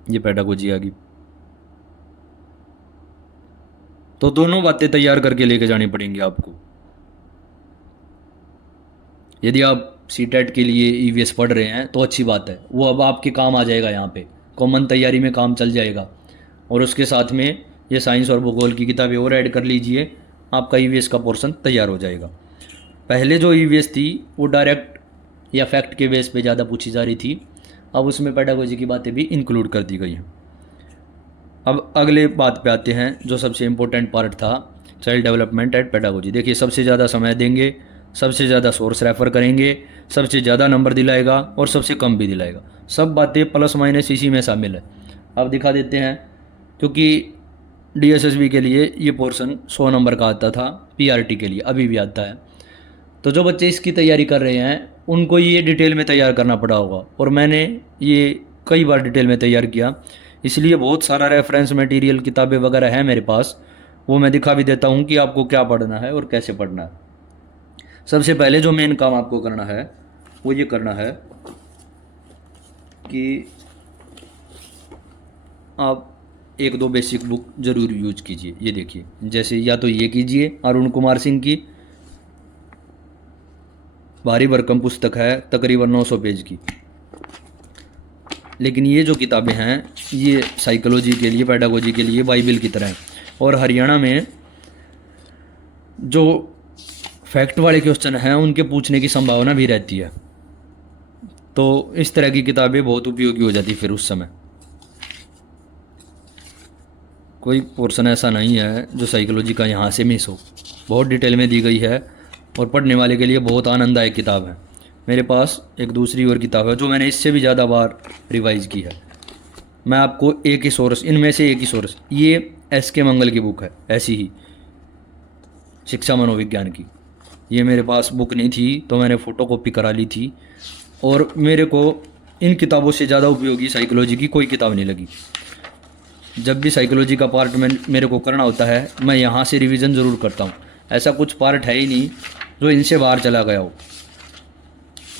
ये पेडागोजी आ गई। तो दोनों बातें तैयार करके लेके जानी पड़ेंगी आपको। यदि आप सीटेट के लिए ईवीएस पढ़ रहे हैं तो अच्छी बात है, वो अब आपके काम आ जाएगा, यहाँ पे कॉमन तैयारी में काम चल जाएगा। और उसके साथ में ये साइंस और भूगोल की किताबें और ऐड कर लीजिए, आपका ईवीएस का पोर्शन तैयार हो जाएगा। पहले जो ईवीएस थी वो डायरेक्ट या फैक्ट के बेस पे ज़्यादा पूछी जा रही थी, अब उसमें पेडागोजी की बातें भी इंक्लूड कर दी गई हैं। अब अगले बात पे आते हैं, जो सबसे इम्पोर्टेंट पार्ट था, चाइल्ड डेवलपमेंट एंड पेडागोजी। देखिए सबसे ज़्यादा समय देंगे, सबसे ज़्यादा सोर्स रेफ़र करेंगे, सबसे ज़्यादा नंबर दिलाएगा और सबसे कम भी दिलाएगा। सब बातें प्लस माइनस इसी में शामिल है। अब दिखा देते हैं, क्योंकि DSSB के लिए ये पोर्शन 100 नंबर का आता था, PRT के लिए अभी भी आता है। तो जो बच्चे इसकी तैयारी कर रहे हैं उनको ये डिटेल में तैयार करना पड़ा होगा, और मैंने ये कई बार डिटेल में तैयार किया, इसलिए बहुत सारा रेफरेंस मटेरियल किताबें वगैरह है मेरे पास, वो मैं दिखा भी देता हूँ कि आपको क्या पढ़ना है और कैसे पढ़ना है। सबसे पहले जो मेन काम आपको करना है वो ये करना है कि आप एक दो बेसिक बुक ज़रूर यूज कीजिए। ये देखिए, जैसे या तो ये कीजिए अरुण कुमार सिंह की भारी भरकम पुस्तक है, तकरीबन 900 पेज की। लेकिन ये जो किताबें हैं ये साइकोलॉजी के लिए, पेडागोजी के लिए बाइबल की तरह हैं। और हरियाणा में जो फैक्ट वाले क्वेश्चन हैं उनके पूछने की संभावना भी रहती है, तो इस तरह की किताबें बहुत उपयोगी हो जाती फिर उस समय। कोई पोर्शन ऐसा नहीं है जो साइकोलॉजी का यहाँ से मिस हो, बहुत डिटेल में दी गई है और पढ़ने वाले के लिए बहुत आनंददायक किताब है। मेरे पास एक दूसरी और किताब है जो मैंने इससे भी ज़्यादा बार रिवाइज़ की है। मैं आपको एक ही सोर्स, इनमें से एक ही सोर्स, ये SK मंगल की बुक है, ऐसी ही शिक्षा मनोविज्ञान की। ये मेरे पास बुक नहीं थी तो मैंने फ़ोटो कॉपी करा ली थी, और मेरे को इन किताबों से ज़्यादा उपयोगी साइकोलॉजी की कोई किताब नहीं लगी। जब भी साइकोलॉजी का पार्ट मेरे को करना होता है मैं यहाँ से रिवीजन ज़रूर करता हूँ। ऐसा कुछ पार्ट है ही नहीं जो इनसे बाहर चला गया हो।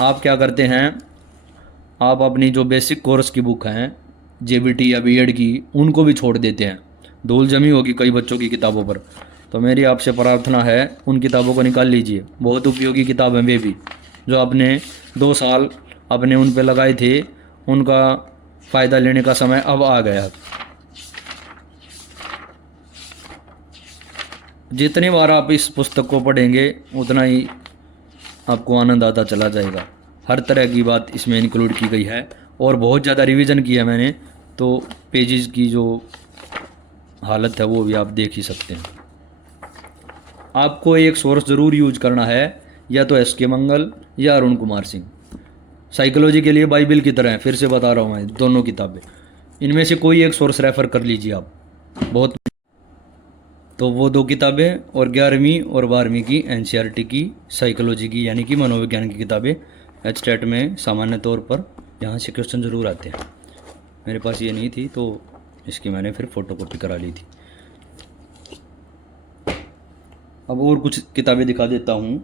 आप क्या करते हैं, आप अपनी जो बेसिक कोर्स की बुक हैं JBT या BEd की, उनको भी छोड़ देते हैं। धूल जमी होगी कई बच्चों की किताबों पर, तो मेरी आपसे प्रार्थना है उन किताबों को निकाल लीजिए। बहुत उपयोगी किताब हैं वे भी, जो आपने 2 साल अपने उन पे लगाए थे, उनका फ़ायदा लेने का समय अब आ गया। जितनी बार आप इस पुस्तक को पढ़ेंगे उतना ही आपको आनंद आता चला जाएगा। हर तरह की बात इसमें इंक्लूड की गई है, और बहुत ज़्यादा रिवीजन किया मैंने, तो पेजेस की जो हालत है वो भी आप देख ही सकते हैं। आपको एक सोर्स ज़रूर यूज करना है, या तो SK मंगल या अरुण कुमार सिंह। साइकोलॉजी के लिए बाइबल की तरह है, फिर से बता रहा हूँ मैं, दोनों किताबें, इनमें से कोई एक सोर्स रेफ़र कर लीजिए आप, बहुत। तो वो 2 किताबें और 11वीं और 12वीं की NCERT की साइकोलॉजी की यानी कि मनोविज्ञान की किताबें HTET में सामान्य तौर पर यहाँ से क्वेश्चन ज़रूर आते हैं। मेरे पास ये नहीं थी तो इसकी मैंने फिर फ़ोटो कॉपी करा ली थी। अब और कुछ किताबें दिखा देता हूँ,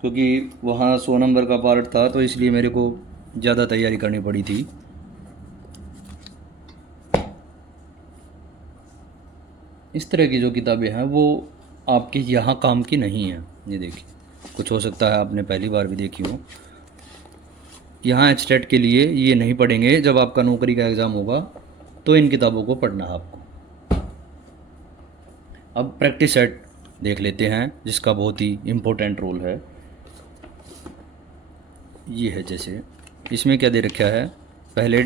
क्योंकि वहाँ 100 नंबर का पार्ट था तो इसलिए मेरे को ज़्यादा तैयारी करनी पड़ी थी। इस तरह की जो किताबें हैं वो आपके यहाँ काम की नहीं है। ये देखिए, कुछ हो सकता है आपने पहली बार भी देखी हो। यहाँ एचटेट के लिए ये नहीं पढ़ेंगे, जब आपका नौकरी का एग्ज़ाम होगा तो इन किताबों को पढ़ना है आपको। अब प्रैक्टिस सेट देख लेते हैं, जिसका बहुत ही इम्पोर्टेंट रोल है। ये है, जैसे इसमें क्या दे रखा है, पहले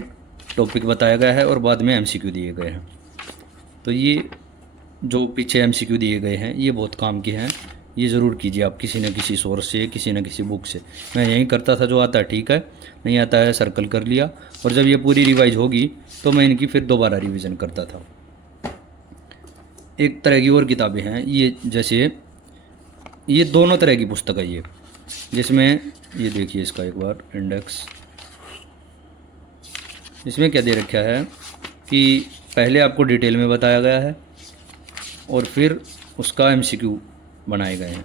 टॉपिक बताया गया है और बाद में एमसीक्यू दिए गए हैं। तो ये जो पीछे एमसीक्यू दिए गए हैं ये बहुत काम के हैं, ये ज़रूर कीजिए आप किसी न किसी सोर्स से, किसी न किसी बुक से। मैं यही करता था, जो आता है ठीक है, नहीं आता है सर्कल कर लिया, और जब ये पूरी रिवाइज होगी तो मैं इनकी फिर दोबारा रिवीजन करता था। एक तरह की और किताबें हैं ये, जैसे ये दोनों तरह की पुस्तक है ये, जिसमें ये देखिए इसका एक बार इंडेक्स। इसमें क्या दे रखा है कि पहले आपको डिटेल में बताया गया है और फिर उसका एमसीक्यू बनाए गए हैं।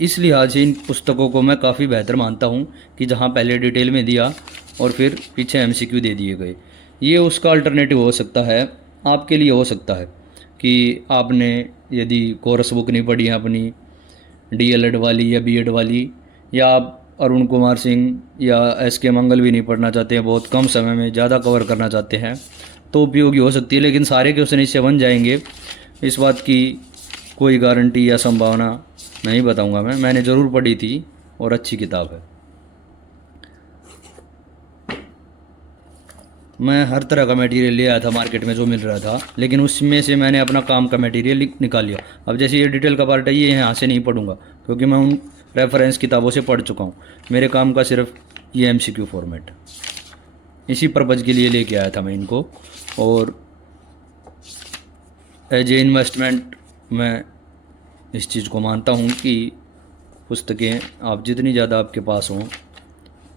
इस लिहाज से इन पुस्तकों को मैं काफ़ी बेहतर मानता हूँ कि जहाँ पहले डिटेल में दिया और फिर पीछे एमसीक्यू दे दिए गए। ये उसका अल्टरनेटिव हो सकता है, आपके लिए हो सकता है कि आपने यदि कोर्स बुक नहीं पढ़ी है अपनी डीएलएड वाली या बीएड वाली, या आप अरुण कुमार सिंह या एसके मंगल भी नहीं पढ़ना चाहते हैं, बहुत कम समय में ज़्यादा कवर करना चाहते हैं, तो उपयोगी हो सकती है। लेकिन सारे क्वेश्चन इससे बन जाएंगे, इस बात की कोई गारंटी या संभावना नहीं बताऊंगा मैं। मैंने ज़रूर पढ़ी थी और अच्छी किताब है। मैं हर तरह का मटेरियल ले आया था मार्केट में जो मिल रहा था, लेकिन उसमें से मैंने अपना काम का मटेरियल निकाल लिया। अब जैसे ये डिटेल का पार्ट है, ये यहाँ से नहीं पढ़ूंगा क्योंकि मैं उन रेफरेंस किताबों से पढ़ चुका हूँ। मेरे काम का सिर्फ ये एमसीक्यू फॉर्मेट, इसी पर्पज़ के लिए लेके आया था मैं इनको। और एज ए इन्वेस्टमेंट मैं इस चीज़ को मानता हूँ कि पुस्तकें आप जितनी ज़्यादा आपके पास हों,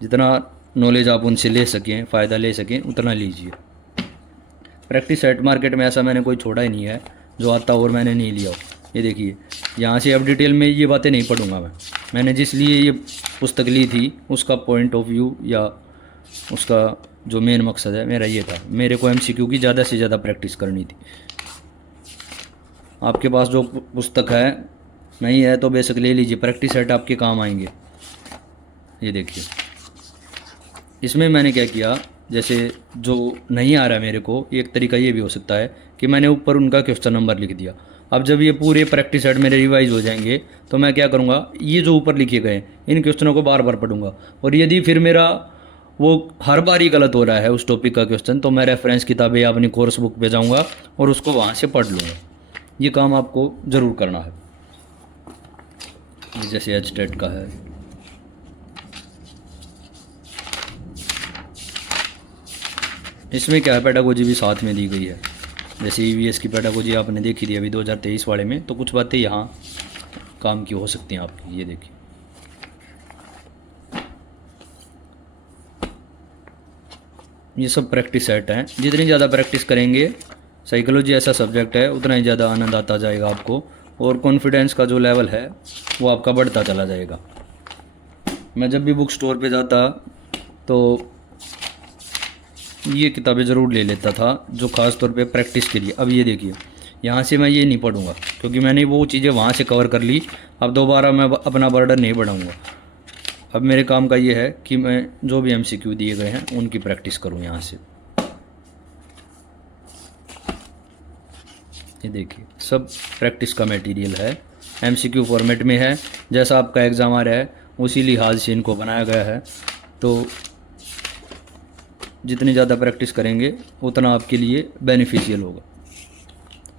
जितना नॉलेज आप उनसे ले सकें, फ़ायदा ले सकें, उतना लीजिए। प्रैक्टिस सेट मार्केट में ऐसा मैंने कोई छोड़ा ही नहीं है जो आता और मैंने नहीं लिया हो। ये देखिए, यहाँ से अब डिटेल में ये बातें नहीं पढ़ूंगा मैंने जिस लिए ये पुस्तक ली थी उसका पॉइंट ऑफ व्यू या उसका जो मेन मकसद है मेरा ये था, मेरे को एमसीक्यू की ज़्यादा से ज़्यादा प्रैक्टिस करनी थी। आपके पास जो पुस्तक है नहीं है तो बेशक ले लीजिए, प्रैक्टिस सेट आपके काम आएंगे। ये देखिए, इसमें मैंने क्या किया, जैसे जो नहीं आ रहा मेरे को, एक तरीका ये भी हो सकता है कि मैंने ऊपर उनका क्वेश्चन नंबर लिख दिया। अब जब ये पूरे प्रैक्टिस सेट मेरे रिवाइज हो जाएंगे तो मैं क्या करूँगा, ये जो ऊपर लिखे गए इन क्वेश्चनों को बार बार पढ़ूंगा, और यदि फिर मेरा वो हर बार ही गलत हो रहा है उस टॉपिक का क्वेश्चन, तो मैं रेफरेंस किताबें या अपनी कोर्स बुक पे जाऊँगा और उसको वहाँ से पढ़ लूँगा। ये काम आपको ज़रूर करना है। ये जैसे एचटेट का है, इसमें क्या है, पेडागोजी भी साथ में दी गई है। जैसे ईवीएस की पेडागोजी आपने देखी थी अभी 2023 वाले में, तो कुछ बातें यहाँ काम की हो सकती हैं आपकी। ये देखिए, ये सब प्रैक्टिस सेट हैं। जितनी ज़्यादा प्रैक्टिस करेंगे, साइकोलॉजी ऐसा सब्जेक्ट है, उतना ही ज़्यादा आनंद आता जाएगा आपको, और कॉन्फिडेंस का जो लेवल है वो आपका बढ़ता चला जाएगा। मैं जब भी बुक स्टोर पे जाता तो ये किताबें ज़रूर ले लेता था, जो ख़ास तौर पे प्रैक्टिस के लिए। अब ये देखिए, यहाँ से मैं ये नहीं पढ़ूंगा क्योंकि मैंने वो चीज़ें वहाँ से कवर कर ली। अब दोबारा मैं अपना बर्डन नहीं बढ़ाऊँगा। अब मेरे काम का ये है कि मैं जो भी एमसीक्यू दिए गए हैं उनकी प्रैक्टिस करूँ यहाँ से। ये देखिए, सब प्रैक्टिस का मटेरियल है, एमसीक्यू फॉर्मेट में है, जैसा आपका एग्ज़ाम आ रहा है उसी लिहाज से इनको बनाया गया है। तो जितनी ज़्यादा प्रैक्टिस करेंगे उतना आपके लिए बेनिफिशियल होगा।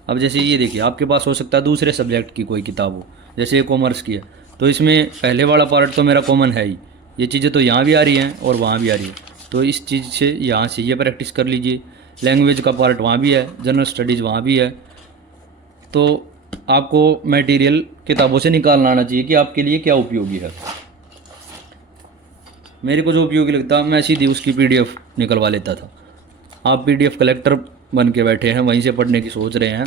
अब जैसे ये देखिए, आपके पास हो सकता है दूसरे सब्जेक्ट की कोई किताब हो, जैसे कॉमर्स की है, तो इसमें पहले वाला पार्ट तो मेरा कॉमन है ही, ये चीज़ें तो यहाँ भी आ रही हैं और वहाँ भी आ रही है, तो इस चीज़ से यहाँ से ये प्रैक्टिस कर लीजिए। लैंग्वेज का पार्ट वहाँ भी है, जनरल स्टडीज़ वहाँ भी है, तो आपको मटेरियल किताबों से निकालना आना चाहिए कि आपके लिए क्या उपयोगी है। मेरे को जो उपयोगी लगता मैं सीधी उसकी पीडीएफ निकलवा लेता था। आप पीडीएफ कलेक्टर बन के बैठे हैं, वहीं से पढ़ने की सोच रहे हैं,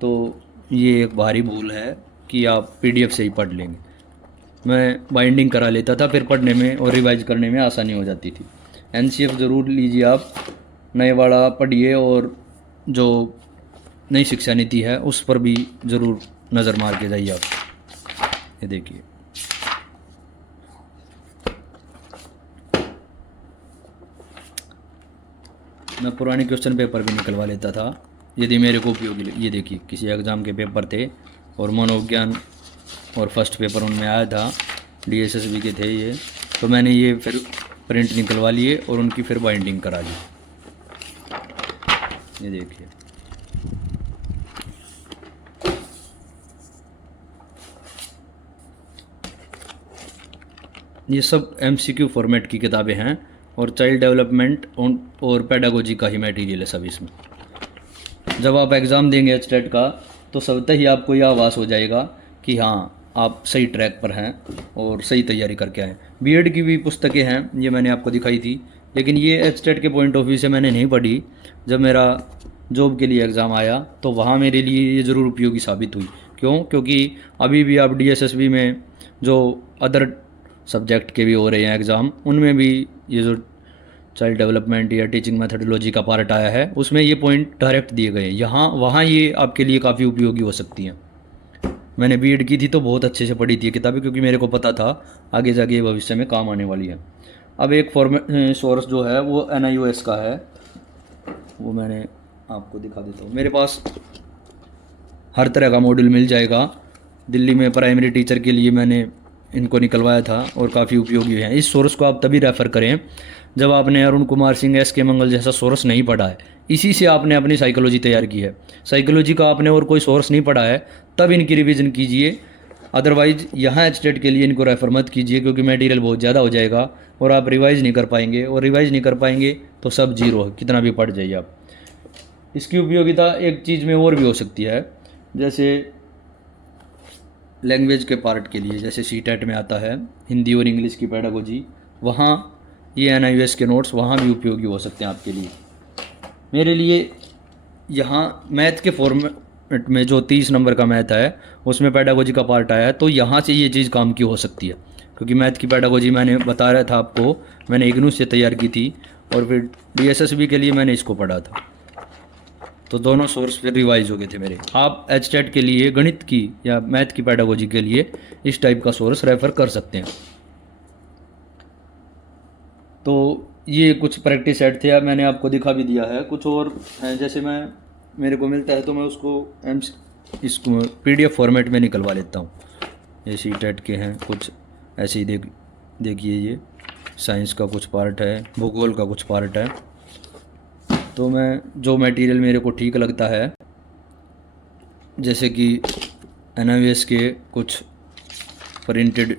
तो ये एक भारी भूल है कि आप पीडीएफ से ही पढ़ लेंगे। मैं बाइंडिंग करा लेता था, फिर पढ़ने में और रिवाइज करने में आसानी हो जाती थी। एनसीएफ ज़रूर लीजिए आप, नए वाला पढ़िए, और जो नई शिक्षा नीति है उस पर भी ज़रूर नज़र मार के जाइए आप। ये देखिए, मैं पुराने क्वेश्चन पेपर भी निकलवा लेता था यदि मेरे को उपयोगी। ये देखिए, किसी एग्ज़ाम के पेपर थे और मनोविज्ञान और फर्स्ट पेपर उनमें आया था, DSSB के थे ये, तो मैंने ये फिर प्रिंट निकलवा लिए और उनकी फिर बाइंडिंग करा ली। ये देखिए, ये सब MCQ फॉर्मेट की किताबें हैं और चाइल्ड डेवलपमेंट और पेडागोजी का ही मटेरियल है सब इसमें। जब आप एग्ज़ाम देंगे HTET का तो सबसे ही आपको यह आभास हो जाएगा कि हाँ, आप सही ट्रैक पर हैं और सही तैयारी करके आए। B.Ed की भी पुस्तकें हैं, ये मैंने आपको दिखाई थी, लेकिन ये HTET के पॉइंट ऑफ व्यू से मैंने नहीं पढ़ी। जब मेरा जॉब के लिए एग्ज़ाम आया तो वहाँ मेरे लिए ये ज़रूर उपयोगी साबित हुई। क्यों? क्योंकि अभी भी आप DSSB में जो अदर सब्जेक्ट के भी हो रहे हैं एग्ज़ाम, उनमें भी ये जो चाइल्ड डेवलपमेंट या टीचिंग मेथडोलॉजी का पार्ट आया है, उसमें ये पॉइंट डायरेक्ट दिए गए हैं। यहाँ वहाँ ये आपके लिए काफ़ी उपयोगी हो सकती हैं। मैंने B.Ed की थी तो बहुत अच्छे से पढ़ी थी ये किताबें, क्योंकि मेरे को पता था आगे जाके भविष्य में काम आने वाली है। अब एक सोर्स जो है वो NIOS का है, वो मैंने आपको दिखा देता हूँ। मेरे पास हर तरह का मॉड्यूल मिल जाएगा। दिल्ली में प्राइमरी टीचर के लिए मैंने इनको निकलवाया था और काफ़ी उपयोगी है। इस सोर्स को आप तभी रेफ़र करें जब आपने अरुण कुमार सिंह, SK मंगल जैसा सोर्स नहीं पढ़ा है। इसी से आपने अपनी साइकोलॉजी तैयार की है। साइकोलॉजी का आपने और कोई सोर्स नहीं पढ़ा है तब इनकी रिवीजन कीजिए। अदरवाइज़ यहाँ HTET के लिए इनको रेफ़र मत कीजिए, क्योंकि मटेरियल बहुत ज़्यादा हो जाएगा और आप रिवाइज़ नहीं कर पाएंगे, और रिवाइज़ नहीं कर पाएंगे तो सब जीरो है, कितना भी पढ़ जाइए आप। इसकी उपयोगिता एक चीज़ में और भी हो सकती है, जैसे लैंग्वेज के पार्ट के लिए, जैसे CTET में आता है हिंदी और इंग्लिश की पेडागोजी, वहाँ ये NIOS के नोट्स वहाँ भी उपयोगी हो सकते हैं आपके लिए। मेरे लिए यहाँ मैथ के फॉर्मेट में जो 30 नंबर का मैथ है उसमें पेडागोजी का पार्ट आया है, तो यहाँ से ये चीज़ काम की हो सकती है। क्योंकि मैथ की पेडागोजी मैंने बता रहा था आपको, मैंने IGNOU से तैयार की थी और फिर DSSB के लिए मैंने इसको पढ़ा था, तो दोनों सोर्स फिर रिवाइज हो गए थे मेरे। आप HTET के लिए गणित की या मैथ की पेडागोजी के लिए इस टाइप का सोर्स रेफ़र कर सकते हैं। तो ये कुछ प्रैक्टिस सेट थे, मैंने आपको दिखा भी दिया है। कुछ और हैं, जैसे मेरे को मिलता है तो मैं उसको इसको PDF फॉर्मेट में निकलवा लेता हूँ। ये CTET के हैं कुछ ऐसे ही, देखिए ये साइंस का कुछ पार्ट है, भूगोल का कुछ पार्ट है। तो मैं जो मटेरियल मेरे को ठीक लगता है, जैसे कि NIOS के कुछ प्रिंटेड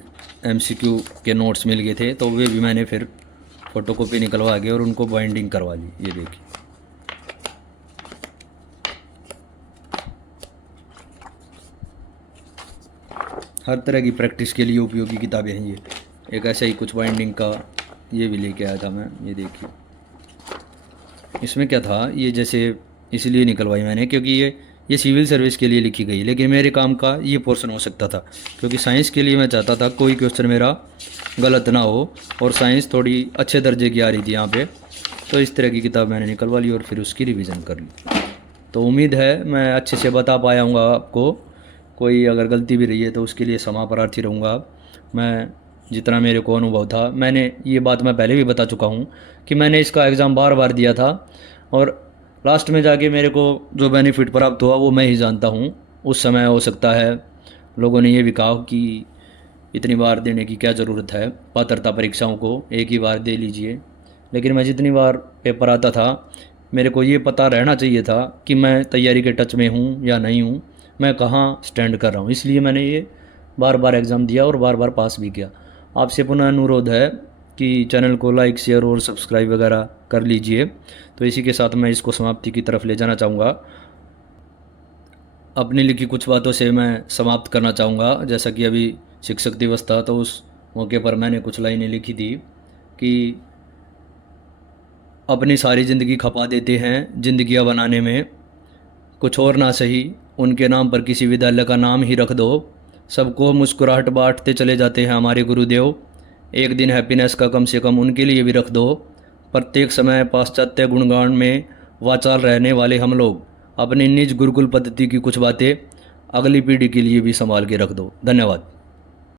MCQ के नोट्स मिल गए थे, तो वे भी मैंने फिर फ़ोटोकॉपी निकलवा के और उनको बाइंडिंग करवा ली। ये देखिए, हर तरह की प्रैक्टिस के लिए उपयोगी किताबें हैं ये। एक ऐसा ही कुछ बाइंडिंग का ये भी लेके आया था मैं। ये देखिए, इसमें क्या था, ये जैसे इसलिए निकलवाई मैंने क्योंकि ये सिविल सर्विस के लिए लिखी गई, लेकिन मेरे काम का ये पोर्शन हो सकता था, क्योंकि साइंस के लिए मैं चाहता था कोई क्वेश्चन मेरा गलत ना हो, और साइंस थोड़ी अच्छे दर्जे की आ रही थी यहाँ पे, तो इस तरह की किताब मैंने निकलवा ली और फिर उसकी रिवीजन कर ली। तो उम्मीद है मैं अच्छे से बता पाया हूँ आपको। कोई अगर गलती भी रही है तो उसके लिए क्षमा प्रार्थी रहूँगा। मैं जितना मेरे को अनुभव था, मैंने ये बात मैं पहले भी बता चुका हूँ कि मैंने इसका एग्ज़ाम बार बार दिया था, और लास्ट में जाके मेरे को जो बेनिफिट प्राप्त हुआ वो मैं ही जानता हूँ। उस समय हो सकता है लोगों ने ये भी कहा कि इतनी बार देने की क्या ज़रूरत है, पात्रता परीक्षाओं को एक ही बार दे लीजिए। लेकिन मैं जितनी बार पेपर आता था मेरे को ये पता रहना चाहिए था कि मैं तैयारी के टच में हूँ या नहीं हूँ, मैं कहाँ स्टैंड कर रहा हूँ। इसलिए मैंने ये बार बार एग्ज़ाम दिया और बार बार पास भी किया। आपसे पुनः अनुरोध है कि चैनल को लाइक, शेयर और सब्सक्राइब वगैरह कर लीजिए। तो इसी के साथ मैं इसको समाप्ति की तरफ ले जाना चाहूँगा। अपनी लिखी कुछ बातों से मैं समाप्त करना चाहूँगा। जैसा कि अभी शिक्षक दिवस था तो उस मौके पर मैंने कुछ लाइनें लिखी थी कि अपनी सारी ज़िंदगी खपा देते हैं ज़िंदगियाँ बनाने में, कुछ और ना सही उनके नाम पर किसी विद्यालय का नाम ही रख दो, सबको मुस्कुराहट बांटते चले जाते हैं हमारे गुरुदेव, एक दिन हैप्पीनेस का कम से कम उनके लिए भी रख दो। प्रत्येक समय पाश्चात्य गुणगान में वाचाल रहने वाले हम लोग अपनी निज गुरुकुल पद्धति की कुछ बातें अगली पीढ़ी के लिए भी संभाल के रख दो। धन्यवाद।